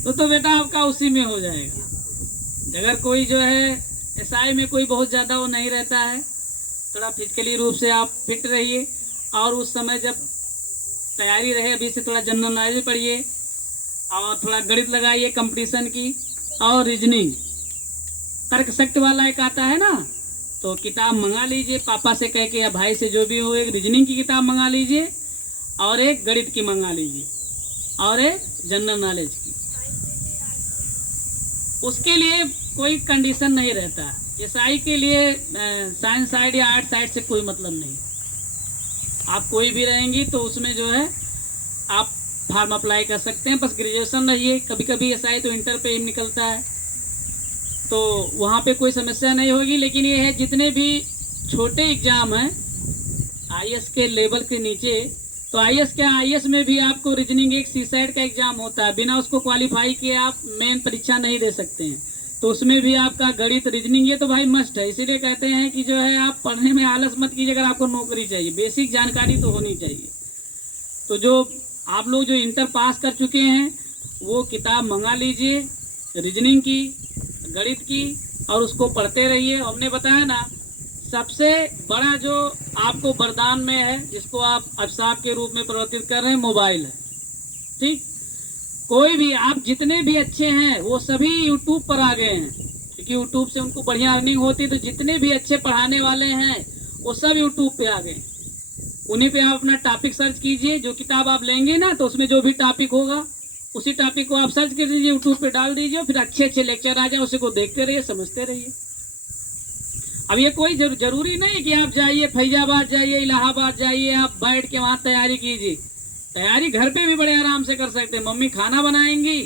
तो बेटा आपका उसी में हो जाएगा। अगर कोई जो है एसआई में कोई बहुत ज़्यादा वो नहीं रहता है, थोड़ा फिजिकली रूप से आप फिट रहिए, और उस समय जब तैयारी रहे अभी से थोड़ा जनरल नॉलेज पढ़िए, और थोड़ा गणित लगाइए कंपटीशन की, और रीजनिंग, तर्क शक्ति वाला एक आता है ना, तो किताब मंगा लीजिए पापा से कह के या भाई से, जो भी हो, एक रीजनिंग की किताब मंगा लीजिए, और एक गणित की मंगा लीजिए, और एक जनरल नॉलेज की। उसके लिए कोई कंडीशन नहीं रहता। एसआई के लिए साइंस साइड या आर्ट साइड से कोई मतलब नहीं, आप कोई भी रहेंगी तो उसमें जो है आप फॉर्म अप्लाई कर सकते हैं, बस ग्रेजुएशन रहिए। कभी कभी एसआई तो इंटर पे ही निकलता है, तो वहाँ पे कोई समस्या नहीं होगी। लेकिन ये है, जितने भी छोटे एग्जाम हैं आईएएस के लेवल के नीचे, तो आईएएस क्या, आईएएस में भी आपको रीजनिंग एक सीसाइड का एग्जाम होता है, बिना उसको क्वालिफाई किए आप मेन परीक्षा नहीं दे सकते हैं। तो उसमें भी आपका गणित, रीजनिंग, ये तो भाई मस्ट है। इसीलिए कहते हैं कि जो है आप पढ़ने में आलस मत कीजिए, अगर आपको नौकरी चाहिए, बेसिक जानकारी तो होनी चाहिए। तो जो आप लोग जो इंटर पास कर चुके हैं वो किताब मंगा लीजिए रीजनिंग की, गणित की, और उसको पढ़ते रहिए। हमने बताया ना, सबसे बड़ा जो आपको वरदान में है, जिसको आप अभिशाप के रूप में परिवर्तित कर रहे हैं, मोबाइल है। ठीक, कोई भी, आप जितने भी अच्छे हैं वो सभी यूट्यूब पर आ गए हैं, क्योंकि यूट्यूब से उनको बढ़िया अर्निंग होती है। तो जितने भी अच्छे पढ़ाने वाले हैं वो सब यूट्यूब पे आ गए, उन्हीं पे आप अपना टॉपिक सर्च कीजिए। जो किताब आप लेंगे ना, तो उसमें जो भी टॉपिक होगा उसी टॉपिक को आप सर्च कर लीजिए, यूट्यूब पे डाल दीजिए, फिर अच्छे अच्छे लेक्चर आ जाए, उसी को देखते रहिए, समझते रहिए। अब ये कोई जरूरी नहीं कि आप जाइए फैजाबाद जाइए, इलाहाबाद जाइए, आप बैठ के वहाँ तैयारी कीजिए। तैयारी घर पे भी बड़े आराम से कर सकते हैं। मम्मी खाना बनाएंगी,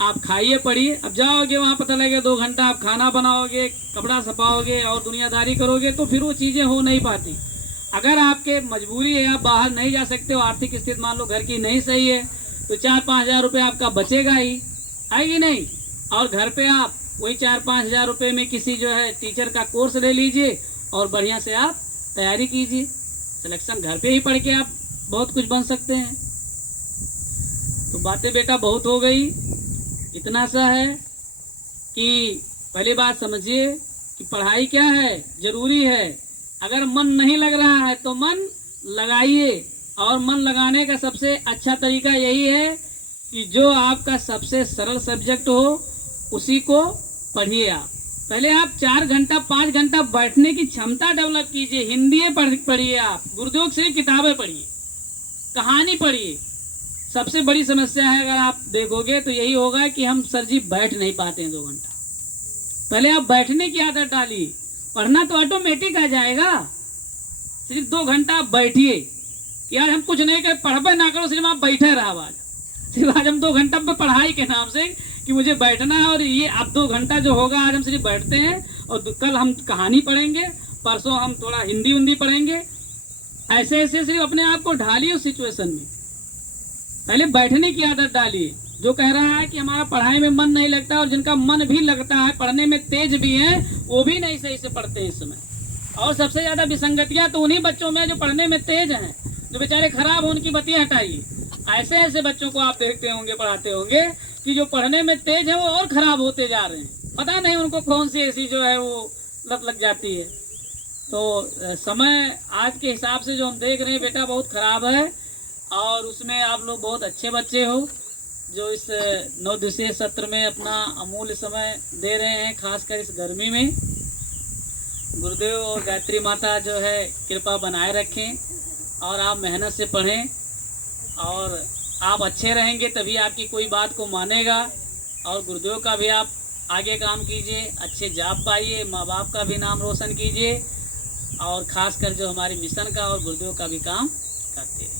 आप खाइए पढ़िए। अब जाओगे वहाँ पता लगेगा 2 घंटा आप खाना बनाओगे, कपड़ा सफाओगे और दुनियादारी करोगे तो फिर वो चीज़ें हो नहीं पाती। अगर आपके मजबूरी है, आप बाहर नहीं जा सकते हो, आर्थिक स्थिति मान लो घर की नहीं सही है, तो 4-5 हज़ार रुपये आपका बचेगा ही, आएगी नहीं। और घर पे आप वही 4-5 हज़ार रुपये में किसी जो है टीचर का कोर्स ले लीजिए और बढ़िया से आप तैयारी कीजिए। सिलेक्शन घर पे ही पढ़ के आप बहुत कुछ बन सकते हैं। तो बातें बेटा बहुत हो गई, इतना सा है कि पहली बात समझिए कि पढ़ाई क्या है, जरूरी है। अगर मन नहीं लग रहा है तो मन लगाइए, और मन लगाने का सबसे अच्छा तरीका यही है कि जो आपका सबसे सरल सब्जेक्ट हो उसी को पढ़िए। आप पहले आप 4 घंटा 5 घंटा बैठने की क्षमता डेवलप कीजिए। हिंदी पढ़िए, आप गुरुदेव सिर्फ किताबें पढ़िए, कहानी पढ़िए। सबसे बड़ी समस्या है अगर आप देखोगे तो यही होगा कि हम सर जी बैठ नहीं पाते हैं 2 घंटा। पहले आप बैठने की आदत डालिए, पढ़ना तो ऑटोमेटिक आ जाएगा। सिर्फ 2 घंटा आप बैठिए कि आज हम कुछ नहीं कर, पढ़बे ना करो, सिर्फ आप बैठे रहा। आज सिर्फ आज हम 2 घंटा पे पढ़ाई के नाम से कि मुझे बैठना है, और ये अब 2 घंटा जो होगा आज हम सिर्फ बैठते हैं, और कल हम कहानी पढ़ेंगे, परसों हम थोड़ा हिंदी पढ़ेंगे। ऐसे ऐसे सिर्फ अपने आप को ढालिए उस सिचुएशन में। पहले बैठने की आदत डालिए। जो कह रहा है कि हमारा पढ़ाई में मन नहीं लगता, और जिनका मन भी लगता है, पढ़ने में तेज भी है, वो भी नहीं सही से पढ़ते हैं इस समय। और सबसे ज्यादा विसंगतियां तो उन्हीं बच्चों में जो पढ़ने में तेज हैं, जो बेचारे खराब हो, उनकी बत्तियां हटाइए। ऐसे ऐसे बच्चों को आप देखते होंगे, पढ़ाते होंगे कि जो पढ़ने में तेज है वो और खराब होते जा रहे हैं। पता नहीं उनको कौन सी ऐसी जो है वो लत लग जाती है। तो समय आज के हिसाब से जो हम देख रहे हैं बेटा बहुत खराब है, और उसमें आप लोग बहुत अच्छे बच्चे हो जो इस 9 दिवसीय सत्र में अपना अमूल्य समय दे रहे हैं, खासकर इस गर्मी में। गुरुदेव और गायत्री माता जो है कृपा बनाए रखें, और आप मेहनत से पढ़ें, और आप अच्छे रहेंगे तभी आपकी कोई बात को मानेगा। और गुरुदेव का भी आप आगे काम कीजिए, अच्छे जॉब पाइए, माँ बाप का भी नाम रोशन कीजिए, और खासकर जो हमारे मिशन का और गुरुदेव का भी काम करते हैं।